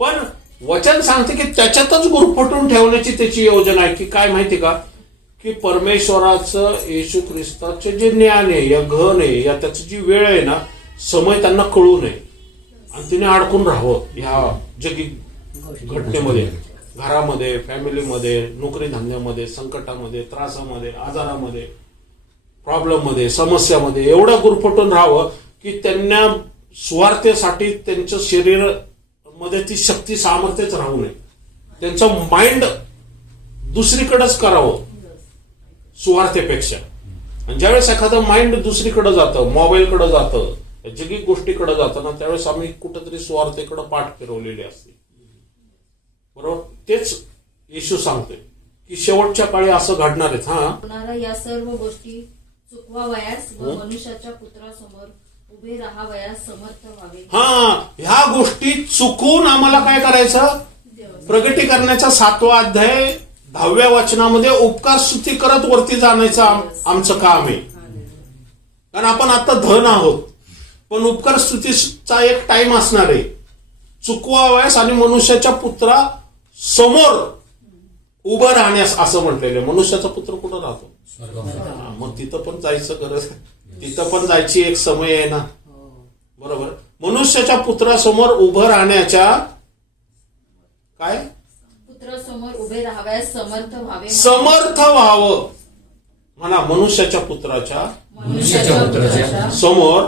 पण वचन सांगते की त्याच्यातच गुरफटून ठेवण्याची त्याची योजना आहे. की काय माहिती का? की परमेश्वराचं, येशू ख्रिस्ताचे जे ज्ञान आहे, या घन आहे, या त्याची जी वेळ आहे ना, समय त्यांना कळू नये आणि तिने अडकून राहावं ह्या जगी घटनेमध्ये, घरामध्ये, फॅमिलीमध्ये, नोकरी धंद्यामध्ये, संकटामध्ये, त्रासामध्ये, आजारामध्ये, प्रॉब्लेम मध्ये, समस्यामध्ये एवढं गुरफटून राहावं की त्यांना स्वार्थेसाठी त्यांचं शरीर मध्ये ती शक्ती सामर्थ्यच राहू नये. त्यांचं माइंड दुसरीकडेच करावं स्वार्थेपेक्षा. आणि ज्यावेळेस एखादं माइंड दुसरीकडे जातं, मोबाईलकडे जातं, जगी गोष्टीकडे जातं ना, त्यावेळेस आम्ही कुठंतरी स्वार्थेकडे पाठ फिरवलेली असते. बरोबर, तेच येशू सांगतोय की शेवटच्या काळी असं घडणार आहेत. होणाऱ्या या सर्व गोष्टी चुकवावयास व मनुष्याच्या पुत्रासमोर उभे राहावयास समर्थ व्हावे. ह्या गोष्टी चुकून आम्हाला काय करायचं? प्रगटी करण्याचा 7वा अध्याय 10व्या वचनामध्ये उपकार स्तुती करत वरती जाण्याचं आमचं काम आहे. कारण आपण आता धन आहोत, पण उपकार स्तुतीचा एक टाइम असणार आहे. चुकवावयास आणि मनुष्याच्या पुत्रा समोर उभं राहण्यास असं म्हटलेलं. मनुष्याचा पुत्र कुठं राहतो? मग तिथं पण जायचं गरज, तिथं पण जायची एक समय आहे ना. बरोबर, मनुष्याच्या पुत्रासमोर उभं राहण्याच्या काय? पुत्रासमोर उभे राहावयास समर्थ व्हावे. समर्थ व्हावं म्हणा. मनुष्याच्या पुत्राच्या समोर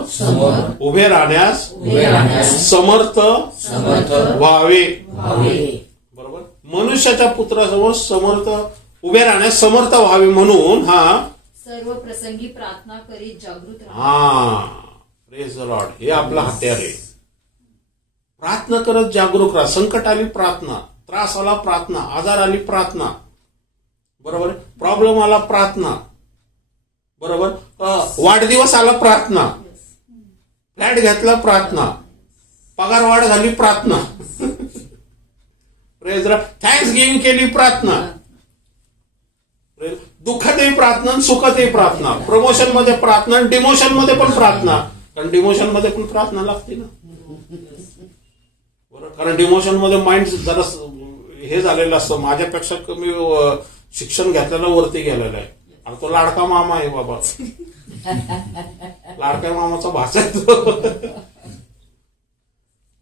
उभे राहण्यास समर्थ व्हावे. बरोबर, मनुष्याच्या पुत्रासमोर समर्थ उभे राहण्यास समर्थ व्हावे म्हणून सर्व प्रसंगी प्रार्थना करीत जागृत राहा. Praise the Lord. हे आपलं हत्यार आहे. प्रार्थना करत जागरूक राहा. संकट आली प्रार्थना, त्रास आला प्रार्थना, आजार आली प्रार्थना. बरोबर, प्रॉब्लेम आला प्रार्थना. बरोबर, वाढदिवस आला प्रार्थना, फ्लॅट घेतला प्रार्थना, पगार वाढ झाली प्रार्थना, praise the Lord, thanks giving केली प्रार्थना, दुःखातही प्रार्थना, सुखातही प्रार्थना, प्रमोशन मध्ये प्रार्थना, डिमोशन मध्ये पण प्रार्थना. कारण डिमोशन मध्ये पण प्रार्थना लागते ना. बरोबर, कारण डिमोशन मध्ये माइंड जरा हे झालेलं असतं, माझ्यापेक्षा कमी शिक्षण घेतलेला वरती गेलेला आहे. आणि तो लाडका मामा आहे बाबा, लाडक्या मामाचा भाषा आहे तो.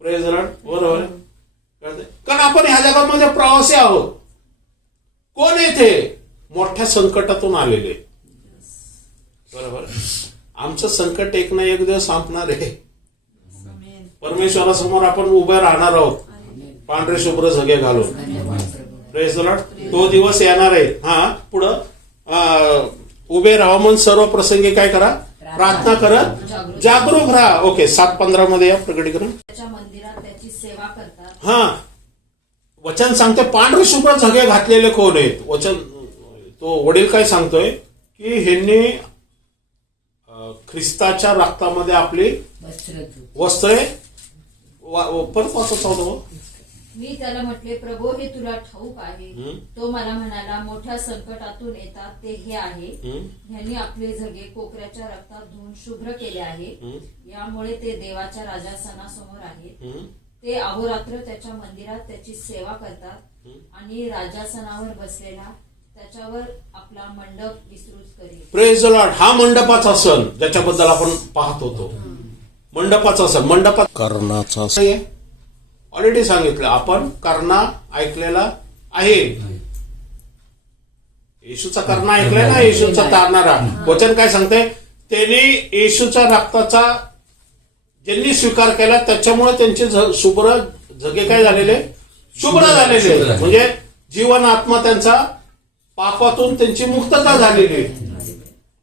Praise the Lord. बरोबर, कारण आपण ह्या जगामध्ये प्रवासी आहोत. कोण येथे मोठ्या संकटातून आलेले. बरोबर, आमचं संकट एक ना एक दिवस संपणार आहे. परमेश्वरासमोर आपण उभे राहणार आहोत पांढरे शुभ्र झगे घालून. Praise the Lord. तो दिवस येणार आहे. पुढं उभे राहा म्हणून सर्व प्रसंगी काय करा? प्रार्थना करत जागरूक राहा. ओके, 7:15 मध्ये या प्रकटीकरण. त्याच्या मंदिरात त्याची सेवा करतात. वचन सांगते पांढरे शुभ्र झगे घातलेले कोण आहेत? वचन तो वडील काय सांगतोय की ह्यांनी ख्रिस्ताच्या रक्तामध्ये आपली वस्त्र वस्त्रे परत वाचत होतो. मी त्याला म्हटले, प्रभो हे तुला ठाऊक आहे. हं? तो मला म्हणाला, मोठ्या संकटातून येतात ते हे आहे. हं? ह्यांनी आपले झगे कोकऱ्याच्या रक्तात धुवून शुभ्र केले आहे. हं? यामुळे ते देवाच्या राजासनासमोर आहेत. हं? ते अहोरात्र त्याच्या मंदिरात त्याची सेवा करतात हं? आणि राजासनावर बसलेला त्याच्यावर आपला मंडप विस्तृत करेल. Praise the Lord. हा मंडपाचा सण ज्याच्याबद्दल आपण पाहत होतो. मंडपाचा सण, मंडपात कर्णाचा सण ऑलरेडी सांगितलं आपण. कर्णा ऐकलेला आहे. येशूचा कर्णा ऐकलाय ना, येशूचा तारणारा. वचन काय सांगते? त्यांनी येशूच्या रक्ताचा ज्यांनी स्वीकार केला त्याच्यामुळे त्यांचे शुभ्र झगे काय झालेले? शुभ्र झालेले. म्हणजे जीवन आत्मा त्यांचा पापातून त्यांची मुक्तता झालेली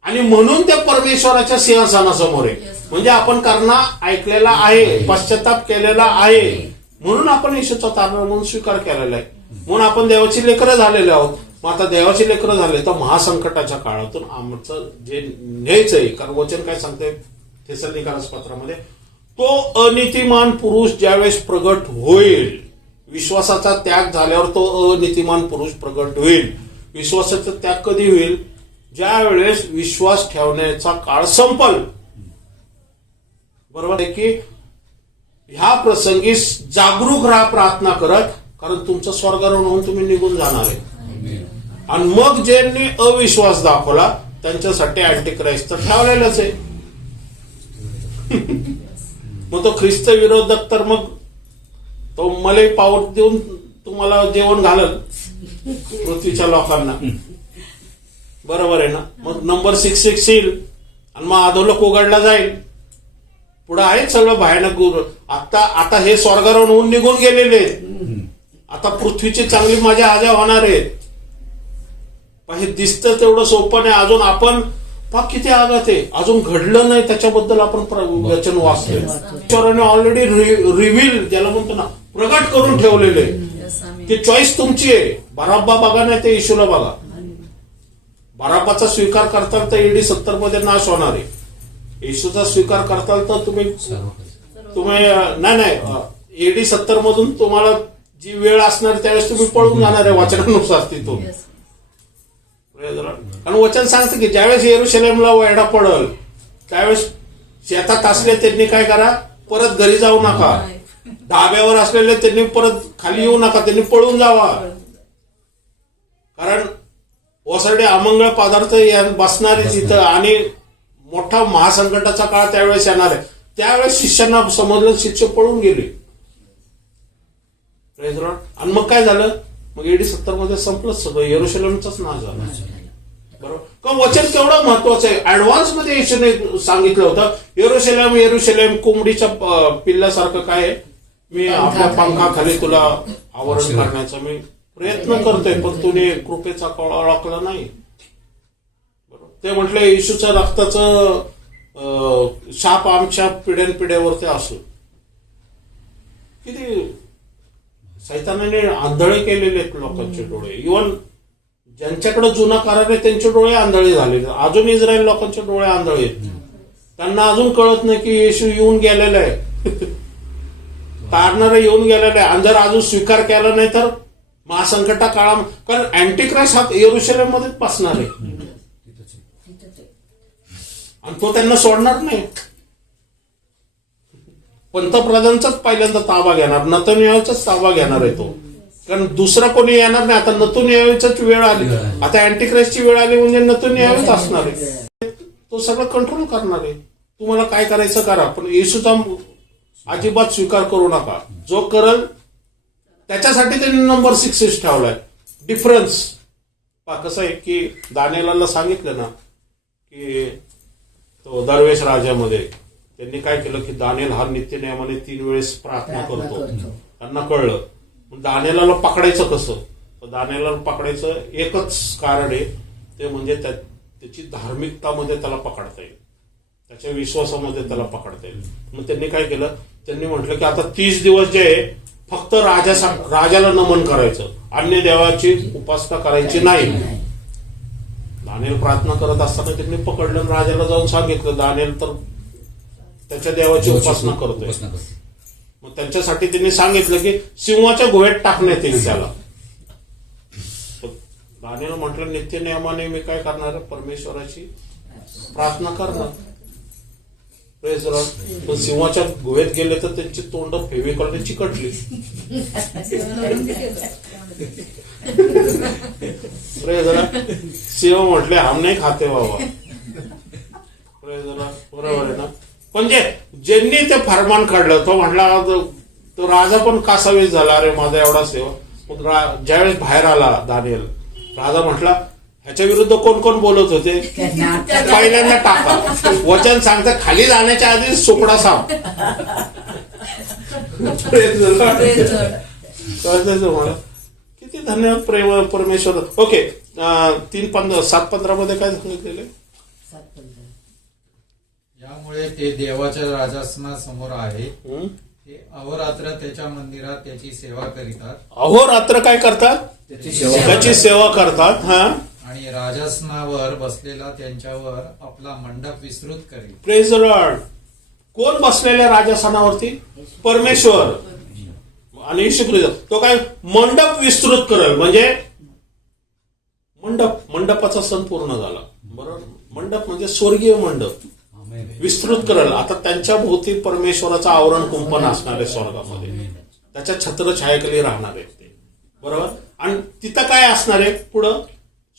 आणि म्हणून ते परमेश्वराच्या सिंहासनासमोर आहे. म्हणजे आपण कर्णा ऐकलेला आहे, पश्चाताप केलेला आहे, म्हणून आपण येशूचा तारणारा म्हणून स्वीकार केलेला आहे. म्हणून आपण देवाची लेकरं झालेले आहोत. मग आता देवाची लेकरं झाले तर महासंकटाच्या काळातून आमचं जे न्यायचंय, कारण वचन काय सांगते थेसलोनिकस पत्रामध्ये, तो अनितिमान पुरुष ज्यावेळेस प्रगट होईल, विश्वासाचा त्याग झाल्यावर तो अनितिमान पुरुष प्रगट होईल. विश्वासाचा त्याग कधी होईल? ज्या वेळेस विश्वास ठेवण्याचा काळ संपल. बरोबर आहे की? ह्या प्रसंगी जागरूक राहा प्रार्थना करत, कारण तुमचं स्वर्गावर होऊन तुम्ही निघून जाणार आहे. आणि मग ज्यांनी अविश्वास दाखवला त्यांच्यासाठी अँटिक्राइस्ट तर ठेवलेलंच आहे. मग तो ख्रिस्त विरोधक तर मग तो मलई पावट देऊन तुम्हाला जेवण घालल पृथ्वीच्या लोकांना. बरोबर आहे ना? मग नंबर 666 येईल आणि मग अधोलोक उघडला जाईल. पुढे आहेत सगळं भयानक गुरु. आता हे स्वर्गावर होऊन निघून गेलेले आहेत. आता पृथ्वीची चांगली मजा आजा होणार आहे. पण हे दिसतं तेवढं सोपं नाही. अजून आपण किती आघात आहे, अजून घडलं नाही त्याच्याबद्दल आपण वचन वाचतोय. ईश्वराने ऑलरेडी रिव्हील, ज्याला म्हणतो ना, प्रगट करून ठेवलेले. ती चॉईस तुमची आहे. बराब्बा बघा नाही ते येशूला बघा. बराब्बाचा स्वीकार करताल तर AD 70 मध्ये नाश होणार आहे. येशूचा स्वीकार करताल तर तुम्ही नाही AD 70 मधून तुम्हाला जी वेळ असणार त्यावेळेस तुम्ही पळून जाणार आहे वचनानुसार तिथून. कारण वचन सांगतं की ज्यावेळेस येरुशलेमला वेढा पडल त्यावेळेस शेतात असले त्यांनी काय करा, परत घरी जाऊ नका. धाब्यावर असलेले त्यांनी परत खाली येऊ नका, त्यांनी पळून जावा. कारण ओसरडे अमंगळ पदार्थ बसणारे तिथं आणि मोठा महासंकटाचा काळ त्यावेळेस येणार आहे. त्यावेळेस शिष्यांना समजलं, शिष्य पळून गेले. आणि मग काय झालं? मग AD 70 मध्ये संपलं सगळं, येरुशलेमचाच नाश झाला. बरोबर का? वचन केवढं महत्वाचं आहे. ऍडव्हान्स मध्ये येशूने सांगितलं होतं, येरुशलेम येरुशलेम कोंबडीच्या पिल्ल्यासारखं काय, मी आपल्या पंखाखाली तुला आवरण करण्याचा मी प्रयत्न करतोय, पण तुने कृपेचा कळ ओळखला नाही. बरोबर. ते म्हटलं येशूच्या रक्ताचं शाप आमच्या पिढ्यानपिढ्यावरती असो. किती सैतानाने आंधळे केलेले आहेत लोकांचे डोळे. इव्हन ज्यांच्याकडे जुना करार आहे त्यांचे डोळे आंधळे झालेले. अजून इस्रायल लोकांचे डोळे आंधळे आहेत. त्यांना अजून कळत नाही की येशू येऊन गेलेला आहे, तारणारा येऊन गेलेला आहे. आणि जर अजून स्वीकार केला नाही तर महासंकटा काळा, कारण अँटिक्राइस्ट हा येरुशलेम मध्येच बसणार आहे आणि तो त्यांना सोडणार नाही. पंतप्रधानचाच पहिल्यांदा ताबा घेणार, नतन्याहूचाच ताबा घेणार आहे तो. कारण दुसरा कोणी येणार नाही. आता नतन्याहूचीच वेळ आली, आता अँटिक्राइस्टची वेळ आली म्हणजे नतन्याहूच असणार आहे. तो सगळं कंट्रोल करणार आहे. तुम्हाला काय करायचं करा, पण येशूचा अजिबात स्वीकार करू नका. जो करल त्याच्यासाठी त्यांनी नंबर 6 ठेवलाय. डिफरन्स कसं आहे की दानिएलला सांगितलं ना की तो दरवेश राजामध्ये त्यांनी काय केलं की दानिएल हा नित्य नियमाने 3 वेळेस प्रार्थना करतो. त्यांना कळलं. दानिएलला पकडायचं कसं, तर दानिएलला पकडायचं एकच कारण आहे, ते म्हणजे त्याची धार्मिकतामध्ये त्याला पकडता येईल, त्याच्या विश्वासामध्ये त्याला पकडता येईल. मग त्यांनी काय केलं, त्यांनी म्हटलं की आता 30 दिवस जे आहे फक्त राजाला नमन करायचं, अन्य देवाची उपासना करायची नाही. दानिएल प्रार्थना करत असताना त्यांनी पकडलं आणि राजाला जाऊन सांगितलं दानिएल तर त्याच्या देवाची उपासना करतोय. मग त्यांच्यासाठी त्यांनी सांगितलं की सिंहाच्या गुहेत टाकण्यात येईल त्याला. दानिएल म्हटलं नित्य नियमाने मी काय करणार, परमेश्वराची प्रार्थना करणार. Praise the Lord. पण सिंहाच्या गुहेत गेले तर त्यांची तोंड फेविकॉलने चिकटली. Praise the Lord. सिंह म्हटले हम नाही खाते बाबा. Praise the Lord. बरोबर आहे ना. म्हणजे ज्यांनी ते फरमान काढलं तो म्हटला तो राजा पण कासावीस झाला, अरे माझा एवढा सेवा. मग ज्यावेळेस बाहेर आला दानिएल, राजा म्हटला ह्याच्या विरुद्ध कोण कोण बोलत होते, पहिल्यांदा टाका. वचन सांगतं खाली जाण्याच्या आधी सोपडा साप. मला किती धन्यवाद प्रेम परमेश्वर. ओके 3:7-15 मध्ये काय सांगितलेले, यामुळे ते देवाच्या राजासनासमोर आहे. ते अहोरात्र त्याच्या मंदिरात त्याची सेवा करीतात. अहोरात्र काय करतात, त्याची सेवा करतात. हा. आणि राजासनावर बसलेला त्यांच्यावर आपला मंडप विस्तृत करेल. Praise the Lord. कोण बसलेल्या राजासनावरती, परमेश्वर. आणि येशू ख्रिस्त तो काय मंडप विस्तृत करेल. म्हणजे मंडपाचा सण पूर्ण झाला. बरोबर. मंडप म्हणजे स्वर्गीय मंडप विस्तृत करेल. आता त्यांच्या भोवती परमेश्वराचं आवरण कुंपण असणार आहे स्वर्गामध्ये. त्याच्या छत्रछायेखाली राहणार आहे ते. बरोबर. आणि तिथं काय असणार आहे पुढं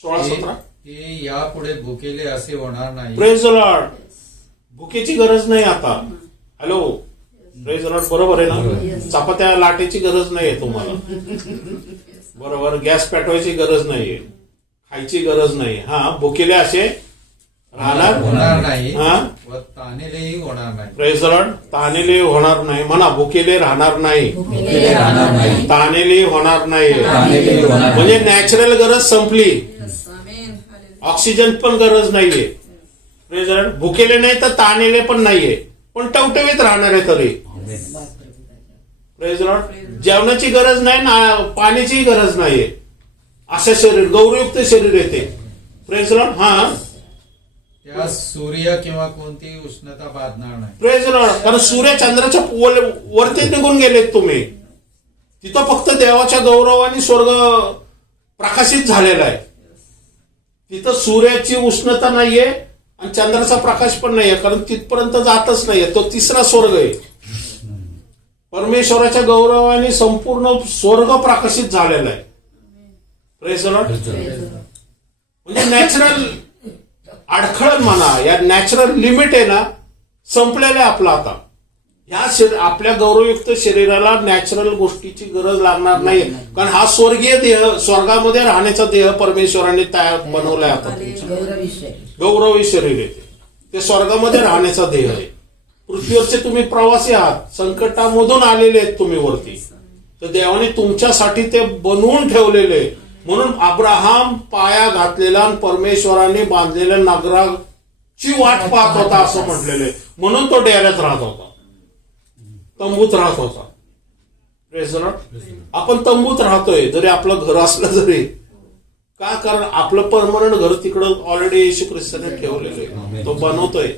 16-17, ते यापुढे भुकेले असे होणार नाही. Praise the Lord. भुकेची गरज नाही आता. हॅलो. Praise the Lord. बरोबर आहे ना. चपात्या लाटेची गरज नाहीये तुम्हाला. बरोबर. गॅस पेटवायची गरज नाहीये, खायची गरज नाही. हा. भुकेले असे होणार नाही हा. व तानेलेही होणार नाही. Praise the Lord. तानेले होणार नाही म्हणा. भुकेले राहणार नाही, तानेले होणार नाही. म्हणजे नॅचरल गरज संपली, ऑक्सिजन पण गरज नाहीये. Praise the Lord. भुकेले नाही तर तानेले पण नाहीये, पण टवटवीत राहणार आहे तरी. Praise the Lord. जेवणाची गरज नाही ना, पाण्याची गरज नाहीये. असं शरीर, गौरवयुक्त शरीर येते. Praise the Lord. हा. त्यास सूर्य किंवा कोणतीही उष्णता बाधणार नाही. Praise the Lord. कारण सूर्य चंद्राच्या वरती निघून गेलेत तुम्ही. तिथं फक्त देवाच्या गौरवाने स्वर्ग प्रकाशित झालेला आहे. तिथं सूर्याची उष्णता नाहीये आणि चंद्राचा प्रकाश पण नाहीये, कारण तिथपर्यंत जातच नाहीये. तो तिसरा स्वर्ग आहे. परमेश्वराच्या गौरवाने संपूर्ण स्वर्ग प्रकाशित झालेला आहे. Praise the Lord. म्हणजे नॅचरल अडखळण म्हणा, या नॅचरल लिमिट आहे ना, संपलेलं आहे आपलं आता. ह्या आपल्या गौरवयुक्त शरीराला नॅचरल गोष्टीची गरज लागणार नाही, कारण हा स्वर्गीय देह, स्वर्गामध्ये राहण्याचा देह परमेश्वराने तयार बनवलाय. आता गौरवी शरीर आहे ते स्वर्गामध्ये राहण्याचा देह आहे. पृथ्वीवरचे तुम्ही प्रवासी आहात, संकटामधून आलेले आहेत तुम्ही वरती, तर देवाने तुमच्यासाठी ते बनवून ठेवलेले. म्हणून अब्राहम पाया घातलेला आणि परमेश्वराने बांधलेल्या नगराची वाट पाहत होता असं म्हटलेले. म्हणून तो डेऱ्यात राहत होता, तंबूत राहत होता. Praise the Lord. आपण तंबूत राहतोय जरी आपलं घर असलं जरी का, कारण आपलं परमनंट घर तिकडं ऑलरेडी येशू ख्रिस्ताने ठेवलेलं आहे, तो बनवतोय.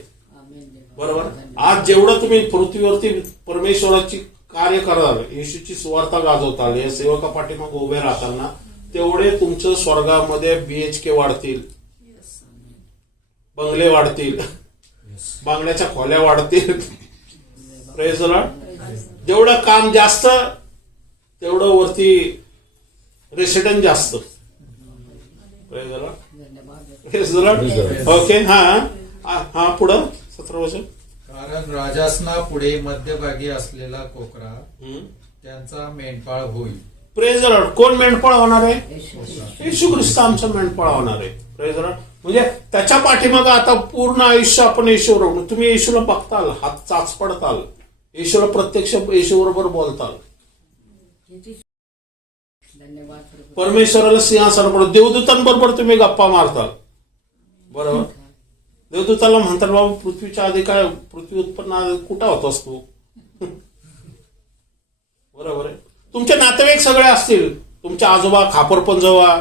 बरोबर. आज जेवढं तुम्ही पृथ्वीवरती परमेश्वराची कार्य कराल, येशूची सुवार्ता गाजवताल, या सेवका पाठीमागे उभे राहताल ना, तेवढे तुमचं स्वर्गामध्ये BHK वाढतील, बंगले वाढतील, बांगल्याच्या खोल्या वाढतील. Praise the Lord. जेवढं काम जास्त तेवढं वरती रेसिडेंट जास्त. Praise the Lord. Praise the Lord. Okay. हा पुढं 17 वर्ष. कारण राजासना पुढे मध्यभागी असलेला कोकरा त्यांचा मेंढपाळ होईल. Praise the Lord. कोण मेंढपाळ होणार आहे? येशू ख्रिस्त आमचा मेंढपाळ होणार आहे. Praise the Lord. म्हणजे त्याच्या पाठीमागं आता पूर्ण आयुष्य आपण येशूवर, तुम्ही येशूला बघताल, हात चाचपडताल, येशूला प्रत्यक्ष येशूबरोबर बोलताल. परमेश्वराला सिंहासनावर, देवदूतांबरोबर तुम्ही गप्पा मारताल. बरोबर. देवदूताला म्हणतात बाबा पृथ्वीच्या आधी काय, पृथ्वी उत्पन्न कुठं होतास तू? बरोबर आहे. तुमचे नातेवाईक सगळे असतील, तुमचे आजोबा, खापरपंजोबा,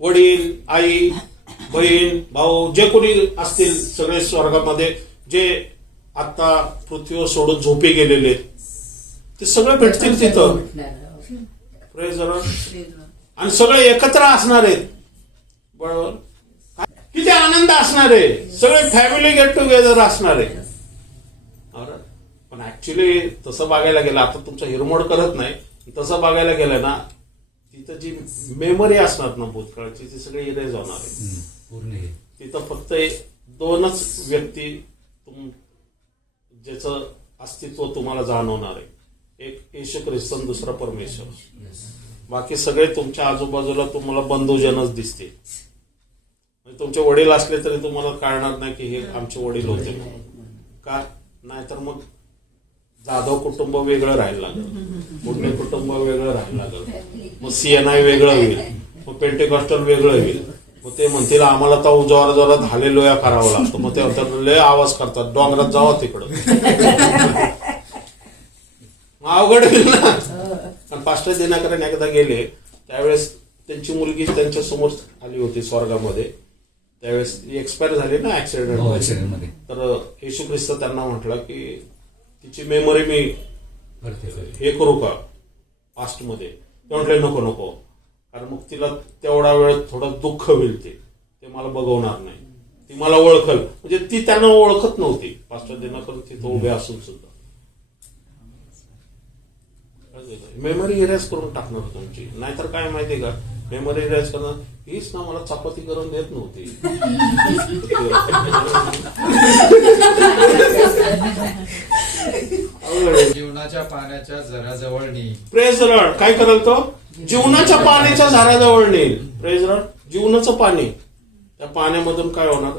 वडील, आई, बहीण भाऊ जे कोणी असतील सगळे स्वर्गामध्ये, जे आता पृथ्वीवर सोडून झोपे गेलेले आहेत, ते सगळे भेटतील तिथं. Praise the Lord. आणि सगळे एकत्र असणार आहेत. बरोबर, किती आनंद असणार आहे, सगळे फॅमिली गेट टुगेदर असणार आहे. पण ऍक्च्युली तसं बघायला गेलं, आता तुमचा हिरमोड करत नाही, तसं बघायला गेलं ना, तिथं जी मेमरी असणार ना भूतकाळची, ती सगळी इरेज होणार आहे पूर्ण हे. तिथं. फक्त दोनच व्यक्ती ज्याचं अस्तित्व तुम्हाला जाणवणार आहे, एक येशू ख्रिस्त आणि दुसरा परमेश्वर. बाकी सगळे तुमच्या आजूबाजूला तुम्हाला बंधूजनच दिसते. म्हणजे तुमचे वडील असले तरी तुम्हाला कळणार नाही की हे आमचे वडील होते म्हणून. का नाहीतर मग जाधव कुटुंब वेगळं राहायला लागलं, पुणे कुटुंब वेगळं राहायला लागलं, मग सीएनआय वेगळं होईल, मग पेंटेकॉस्टल वेगळं होईल. मग ते म्हणतील आम्हाला तर जोरात जोरात हालेलुया करावं लागतं. मग ते म्हणतात लय आवाज करतात, डोंगरात जावा तिकडं. अवघड होईल ना. आणि पास्टर दिनाकरन एकदा गेले, त्यावेळेस त्यांची मुलगी त्यांच्या समोर आली होती स्वर्गामध्ये. त्यावेळेस एक्सपायर झाली ना ऍक्सिडेंट मध्ये. तर येशू ख्रिस्त त्यांना म्हटलं की तिची मेमरी मी करते. हे करू का पास्ट मध्ये. ते म्हटले नको नको, कारण मग तिला तेवढा वेळ थोडं दुःख होईल, ते मला बघवणार नाही, ती मला ओळखल. म्हणजे ती त्यांना ओळखत नव्हती, पास्टर दिनाकरन तिथं उभे असून सुद्धा. मेमरी इरेज करून टाकणार तुमची. नाहीतर काय माहितीये का, मेमरी इरेज करणं हीच ना मला चपाती करून देत नव्हती. जीवनाच्या पाण्याच्या झऱ्याजवळ नेईल. Praise the Lord. काय करेल तो? जीवनाच्या पाण्याच्या झाडाजवळ नेईल. Praise the Lord. जीवनाचं पाणी, त्या पाण्यामधून काय होणार?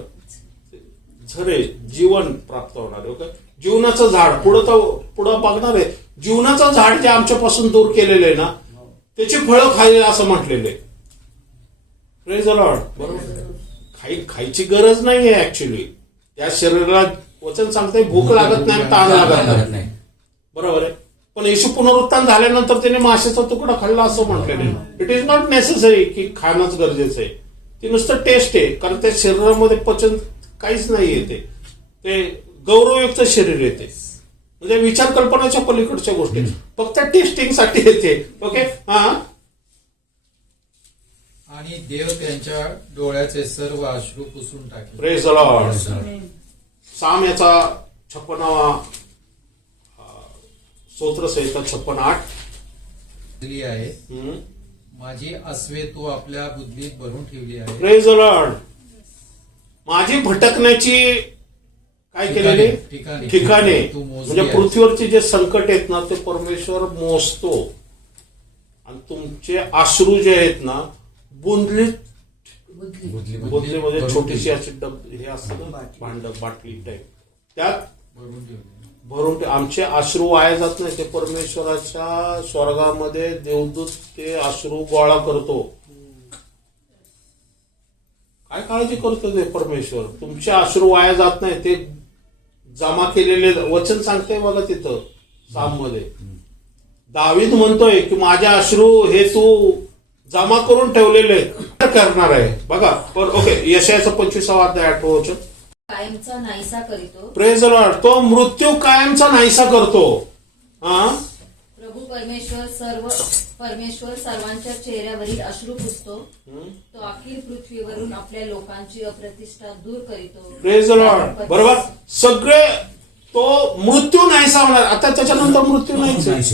झरे, जीवन प्राप्त होणार. ओके, जीवनाचं झाड पुढं बघणार आहे. जीवनाचं झाड जे आमच्यापासून दूर केलेलं आहे ना, त्याची फळं खायला असं म्हटलेलं आहे. Praise the Lord. बरोबर, खायची गरज नाहीये ऍक्च्युली. त्या शरीराला वचन सांगते भूक लागत नाही, ताण लागत नाही. बरोबर आहे. पण येशू पुनरुत्थान झाल्यानंतर त्याने माशाचा तुकडा खाल्ला असं म्हटलेलं आहे. इट इज नॉट नेसेसरी की खाणंच गरजेचं आहे. ती नुसतं टेस्ट आहे, कारण त्या शरीरामध्ये पचन काहीच नाही येते. ते गौरवयुक्त शरीर येते. म्हणजे विचार कल्पनाच्या पलीकडच्या गोष्टी फक्त टेस्टिंगसाठी येते. ओके, हा. आणि देव त्यांच्या डोळ्याचे सर्व अश्रू पुसून टाकेल. Praise the Lord. साम याचा 56वा स्तोत्रसंहिता 56:8 आहे. माझी अस्वे तू आपल्या बुद्धीत भरून ठेवली आहे. Praise the Lord. माझी भटकण्याची काय केलेली ठिकाणे, म्हणजे पृथ्वीवरचे जे संकट आहेत ना, ते परमेश्वर मोजतो. आणि तुमचे अश्रू जे आहेत ना, बुंदलीमध्ये छोटीशी अशी हे असतं ना, भांड बाटली टाईप, त्यात भरून आमचे अश्रू वाया जात नाही. ते परमेश्वराच्या स्वर्गामध्ये देवदूत ते अश्रू गोळा करतो. काय काळजी करतो ते परमेश्वर? तुमचे अश्रू वाया जात नाही. ते जमा केलेले वचन सांगते बघा तिथं साम मध्ये. दावीद म्हणतोय की माझे अश्रू हे तू जमा करून ठेवलेले करणार आहे. बघा, ओके, यशायाचा 25वा अध्याय 8व वचन. कायमचा नाहीसा करीतो. Praise the Lord. तो मृत्यू कायमचा नाहीसा करतो. प्रभू परमेश्वर सर्वांच्या चेहऱ्यावरील अश्रू पुसतो. तो अखिल पृथ्वीवरून आपल्या लोकांची अप्रतिष्ठा दूर करीतो. Praise the Lord. बरोबर, सगळे तो मृत्यू नाहीसा होणार. आता त्याच्यानंतर मृत्यू नाहीच.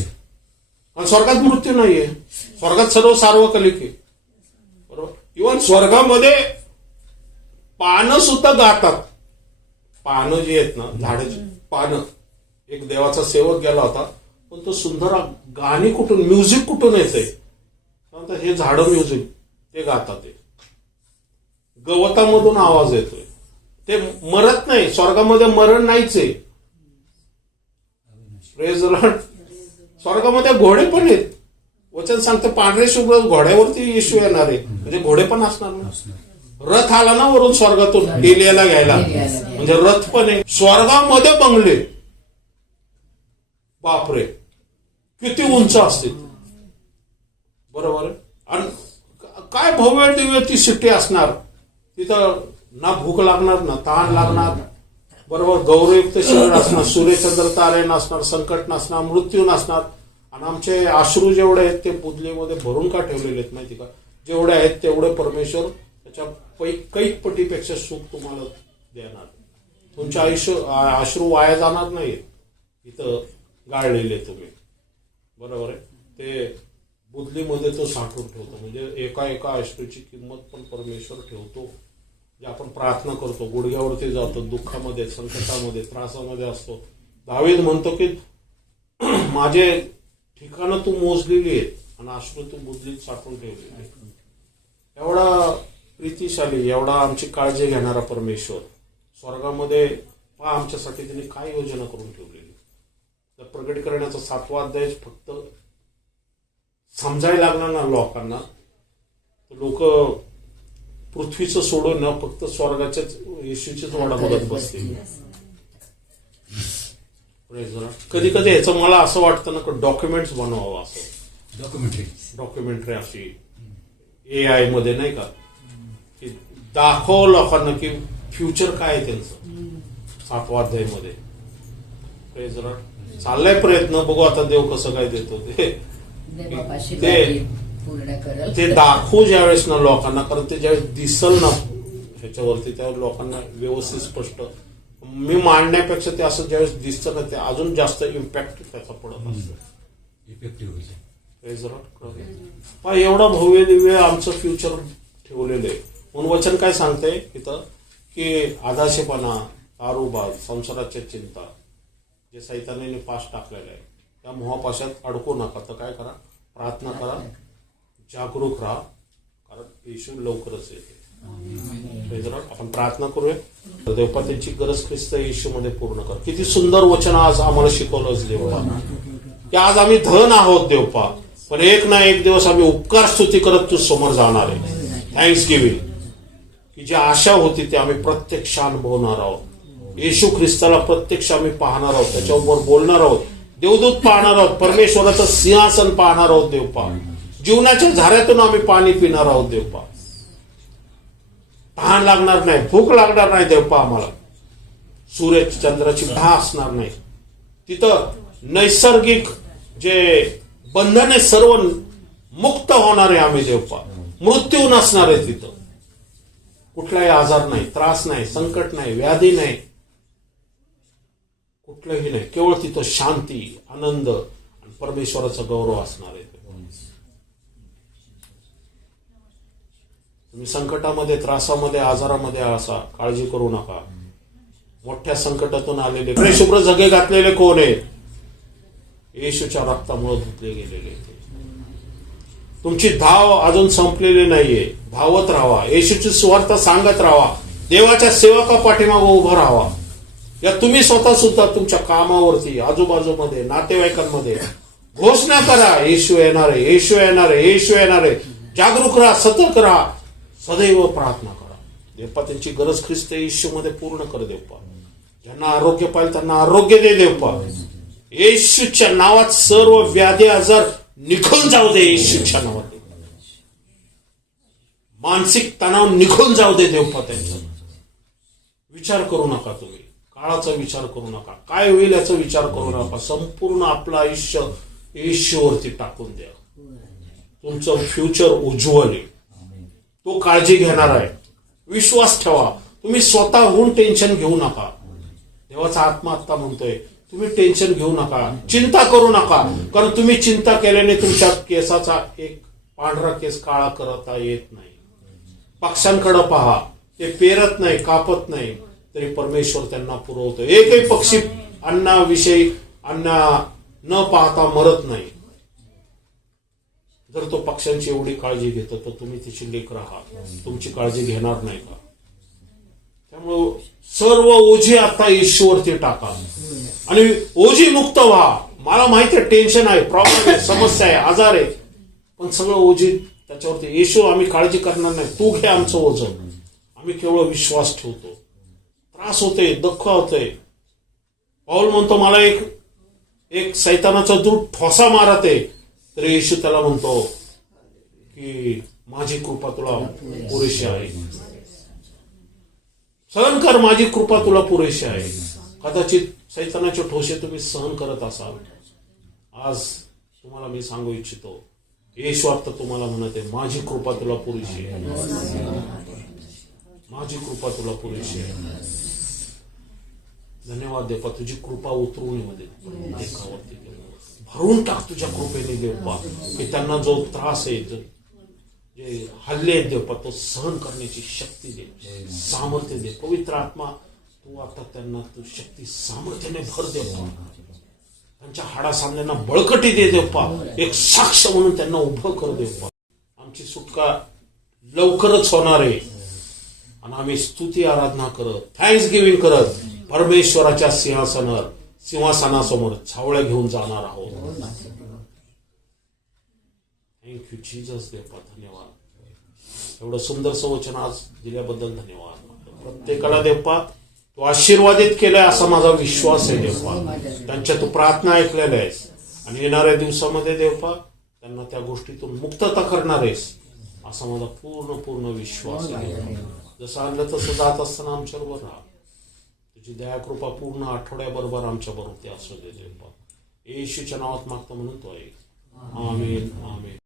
स्वर्गात मृत्यू नाहीये. स्वर्गात सर्व सार्वकालिक आहे. बरोबर. इव्हन स्वर्गामध्ये पानं सुद्धा गातात. पानं जी आहेत ना, झाडाची पानं. एक देवाचा सेवक गेला होता, पण तो सुंदर गाणी कुठून, म्युझिक कुठून येतंय? हे झाडं म्युझिक ते गातात. गवतामधून आवाज येतोय. ते मरत नाही. स्वर्गामध्ये मरण नाहीच आहे. Praise the Lord. स्वर्गामध्ये घोडे पण आहेत. वचन सांगते पांढरे शुभ्र घोड्यावरती येशू येणार आहे. म्हणजे घोडे पण असणार ना. रथ आला ना वरून स्वर्गातून एलियाला घ्यायला, म्हणजे रथ पण आहे. स्वर्गामध्ये बंगले, बापरे किती उंच असते. बरोबर आहे. आणि काय भव्य दिव्य ती सिटी असणार. तिथं ना भूक लागणार ना तहान लागणार, बरोबर, गौरवयुक्त शरीर असणार, सूर्यचंद्र तारे नसणार, संकट नसणार, मृत्यू नसणार. आणि आमचे अश्रू जेवढे आहेत ते बुदलीमध्ये भरून का ठेवलेले आहेत माहिती का? जेवढे आहेत तेवढे परमेश्वर त्याच्या कैक पटीपेक्षा सुख तुम्हाला देणार. तुमचे आयुष्य अश्रू वाया जाणार नाही इथं गाळलेले तुम्ही, बरोबर आहे. ते बुदलीमध्ये तो साठवून ठेवतो. म्हणजे एका एका अश्रूची किंमत पण परमेश्वर ठेवतो. जे आपण प्रार्थना करतो, गुडघ्यावरती जातो, दुःखामध्ये, संकटामध्ये, त्रासामध्ये असतो. दावीद म्हणतो की माझे ठिकाणं तू मोजलेली आहेत आणि अश्रू तू बुदलीत साठवून ठेवलेली आहे. एवढा प्रीतिशाली, एवढा आमची काळजी घेणारा परमेश्वर स्वर्गामध्ये पहा आमच्यासाठी त्यांनी काय योजना करून ठेवलेली. तर प्रगटीकरणाचा 7वा अध्याय फक्त समजायला लागणार ना लोकांना, तर लोक पृथ्वीचं सोडून ना फक्त स्वर्गाच्याच येशूचीच वाडा बघत बसतील. कधी कधी ह्याचं मला असं वाटतं ना की डॉक्युमेंट्स बनवावं, असं डॉक्युमेंटरी अशी AI मध्ये नाही का, की दाखव लोकांना की फ्युचर काय आहे त्यांचं 7व्या अध्यायामध्ये. जरा चाललाय प्रयत्न, बघू आता देव कसं काय देतो ते दाखवू ज्यावेळेस ना लोकांना, कारण ते ज्यावेळेस दिसल ना ह्याच्यावरती त्यावेळेस लोकांना व्यवस्थित स्पष्ट मी मांडण्यापेक्षा ते असं ज्यावेळेस दिसतं ना ते अजून जास्त इम्पॅक्ट त्याचा पडत असतो. एवढा भव्य दिव्य आमचं फ्युचर ठेवलेलं आहे. म्हणून वचन काय सांगतंय इथं की आदाशेपणा, दारूबाज, संसाराच्या चिंता जे सैतानाने पास टाकलेलं आहे त्या मोहापाशात अडकू नका. तर काय करा, प्रार्थना करा, जागरूक राहा, कारण येशू लवकरच येते. आपण प्रार्थना करूया. देवपात्यांची गरज ख्रिस्त येशूमध्ये पूर्ण कर. किती सुंदर वचन आज आम्हाला शिकवलंच देवपा, की आज आम्ही धन आहोत देवपा, पण एक ना एक दिवस आम्ही उपकार स्तुती करत तू समोर जाणार आहे. थँक्स गिव्हिंग की जी आशा होती ती आम्ही प्रत्यक्ष अनुभवणार आहोत. येशू ख्रिस्ताला प्रत्यक्ष आम्ही पाहणार आहोत, त्याच्याबरोबर बोलणार आहोत, देवदूत पाहणार आहोत, परमेश्वराचं सिंहासन पाहणार आहोत देवपा. जीवनाच्या झऱ्यातून आम्ही पाणी पिणार आहोत देवपा. तहान लागणार नाही, भूक लागणार नाही देवपा. आम्हाला सूर्य चंद्राची भा असणार नाही. तिथं नैसर्गिक जे बंधने सर्व मुक्त होणार आहे आम्ही देवपा. मृत्यू नसणार आहे तिथं. कुठलाही आजार नाही, त्रास नाही, संकट नाही, व्याधी नाही, कुठलंही नाही. केवळ तिथं शांती, आनंद आणि परमेश्वराचा गौरव असणार आहे. तुम्ही संकटामध्ये, त्रासामध्ये, आजारामध्ये असा काळजी करू नका. मोठ्या संकटातून आलेले शुभ्र जगे घातलेले कोण आहेत? येशूच्या रक्तामुळे धुतले गेलेले. तुमची धाव अजून संपलेली नाहीये. धावत राहावा, येशूची सुवार्ता सांगत राहावा, देवाच्या सेवका पाठीमागे उभं राहावा. या तुम्ही स्वतः सुद्धा तुमच्या कामावरती, आजूबाजूमध्ये, नातेवाईकांमध्ये घोषणा करा, येशू येणार आहे, येशू येणार आहे, येशू येणार आहे. जागरूक राहा, सतर्क राहा, सदैव प्रार्थना करा. देवपा त्यांची गरज ख्रिस्त येशूमध्ये पूर्ण कर देवपा. ज्यांना आरोग्य पाहिजे त्यांना आरोग्य दे देवपा. येशूच्या नावात सर्व व्याधी आजार निघून जाऊ दे. येशूच्या नावात मानसिक तणाव निघून जाऊ दे देवपा. त्यांचा विचार करू नका, तुम्ही काळाचा विचार करू नका, काय होईल याचा विचार करू नका. संपूर्ण आपलं आयुष्य येशूवरती टाकून द्या. तुमचं फ्युचर उज्ज्वल आहे, तो काळजी घेणार आहे. विश्वास ठेवा. तुम्ही स्वतःहून टेन्शन घेऊ नका. देवाचा आत्मा आत्ता म्हणतोय तुम्ही टेन्शन घेऊ नका, चिंता करू नका, कारण तुम्ही चिंता केल्याने तुमच्या केसाचा एक पांढरा केस काळा करता येत नाही. पक्ष्यांकडे पहा, ते पेरत नाही, कापत नाही, तरी परमेश्वर त्यांना पुरवतो. एकही पक्षी अन्नाविषयी अन्न न पाहता मरत नाही. जर तो पक्ष्यांची एवढी काळजी घेतो तर तुम्ही तिची लेकरं आहात, तुमची काळजी घेणार नाही का? त्यामुळं सर्व ओझी आता येशूवरती टाका आणि ओझी मुक्त व्हा. मला माहिती आहे टेन्शन आहे, प्रॉब्लेम आहे, समस्या आहे, आजार आहे, पण सगळं ओझी त्याच्यावरती. येशू आम्ही काळजी करणार नाही, तू घे आमचं ओझं. आम्ही केवळ विश्वास ठेवतो. त्रास होते, दुःख होते. पाऊल म्हणतो मला एक सैतानाचा दूत ठोसा मारत आहे, तर येशू त्याला म्हणतो की माझी कृपा तुला पुरेशी आहे. सहन कर, माझी कृपा तुला पुरेशी आहे. कदाचित सैतानाचे ठोसे तुम्ही सहन करत असाल. आज तुम्हाला मी सांगू इच्छितो, येशू आता तुम्हाला म्हणत आहे, माझी कृपा तुला पुरेशी आहे. माझी कृपा तुला पुरेशी आहे. धन्यवाद देवा, तुझी कृपा उतरून येऊ दे एकावरती. भरून टाक तुझ्या कृपेने देवा, की त्यांना जो त्रास आहे, जे हल्ले आहेत देवा, तो सहन करण्याची शक्ती दे, सामर्थ्य दे. पवित्र आत्मा तू आता त्यांना तू शक्ती सामर्थ्याने भर देवा. त्यांच्या हाडासांद्यांना बळकटी दे देवा. एक साक्ष म्हणून त्यांना उभं कर देवा. आमची सुटका लवकरच होणार आहे आणि आम्ही स्तुती आराधना करत, थँक्स गिव्हिंग करत परमेश्वराच्या सिंहासनासमोर छावळ्या घेऊन जाणार आहोत. थँक्यू जीसस देवा, धन्यवाद. एवढं सुंदरसं वचन आज दिल्याबद्दल धन्यवाद. प्रत्येकाला देवा तू आशीर्वादित केलाय असा माझा विश्वास आहे देवा. त्यांच्या तू प्रार्थना ऐकलेल्या आहेस आणि येणाऱ्या दिवसामध्ये देवा त्यांना त्या गोष्टीतून मुक्तता करणार आहेस असा माझा पूर्ण विश्वास आहे. जसं आणलं तसं जात असताना आमच्याबरोबर राहा. तुझी दयाकृपा पूर्ण आठवड्याबरोबर आमच्या बरोबर असू दे देवा. येशूच्या नावात मागतो म्हणून तो आहे. आमेन आमेन.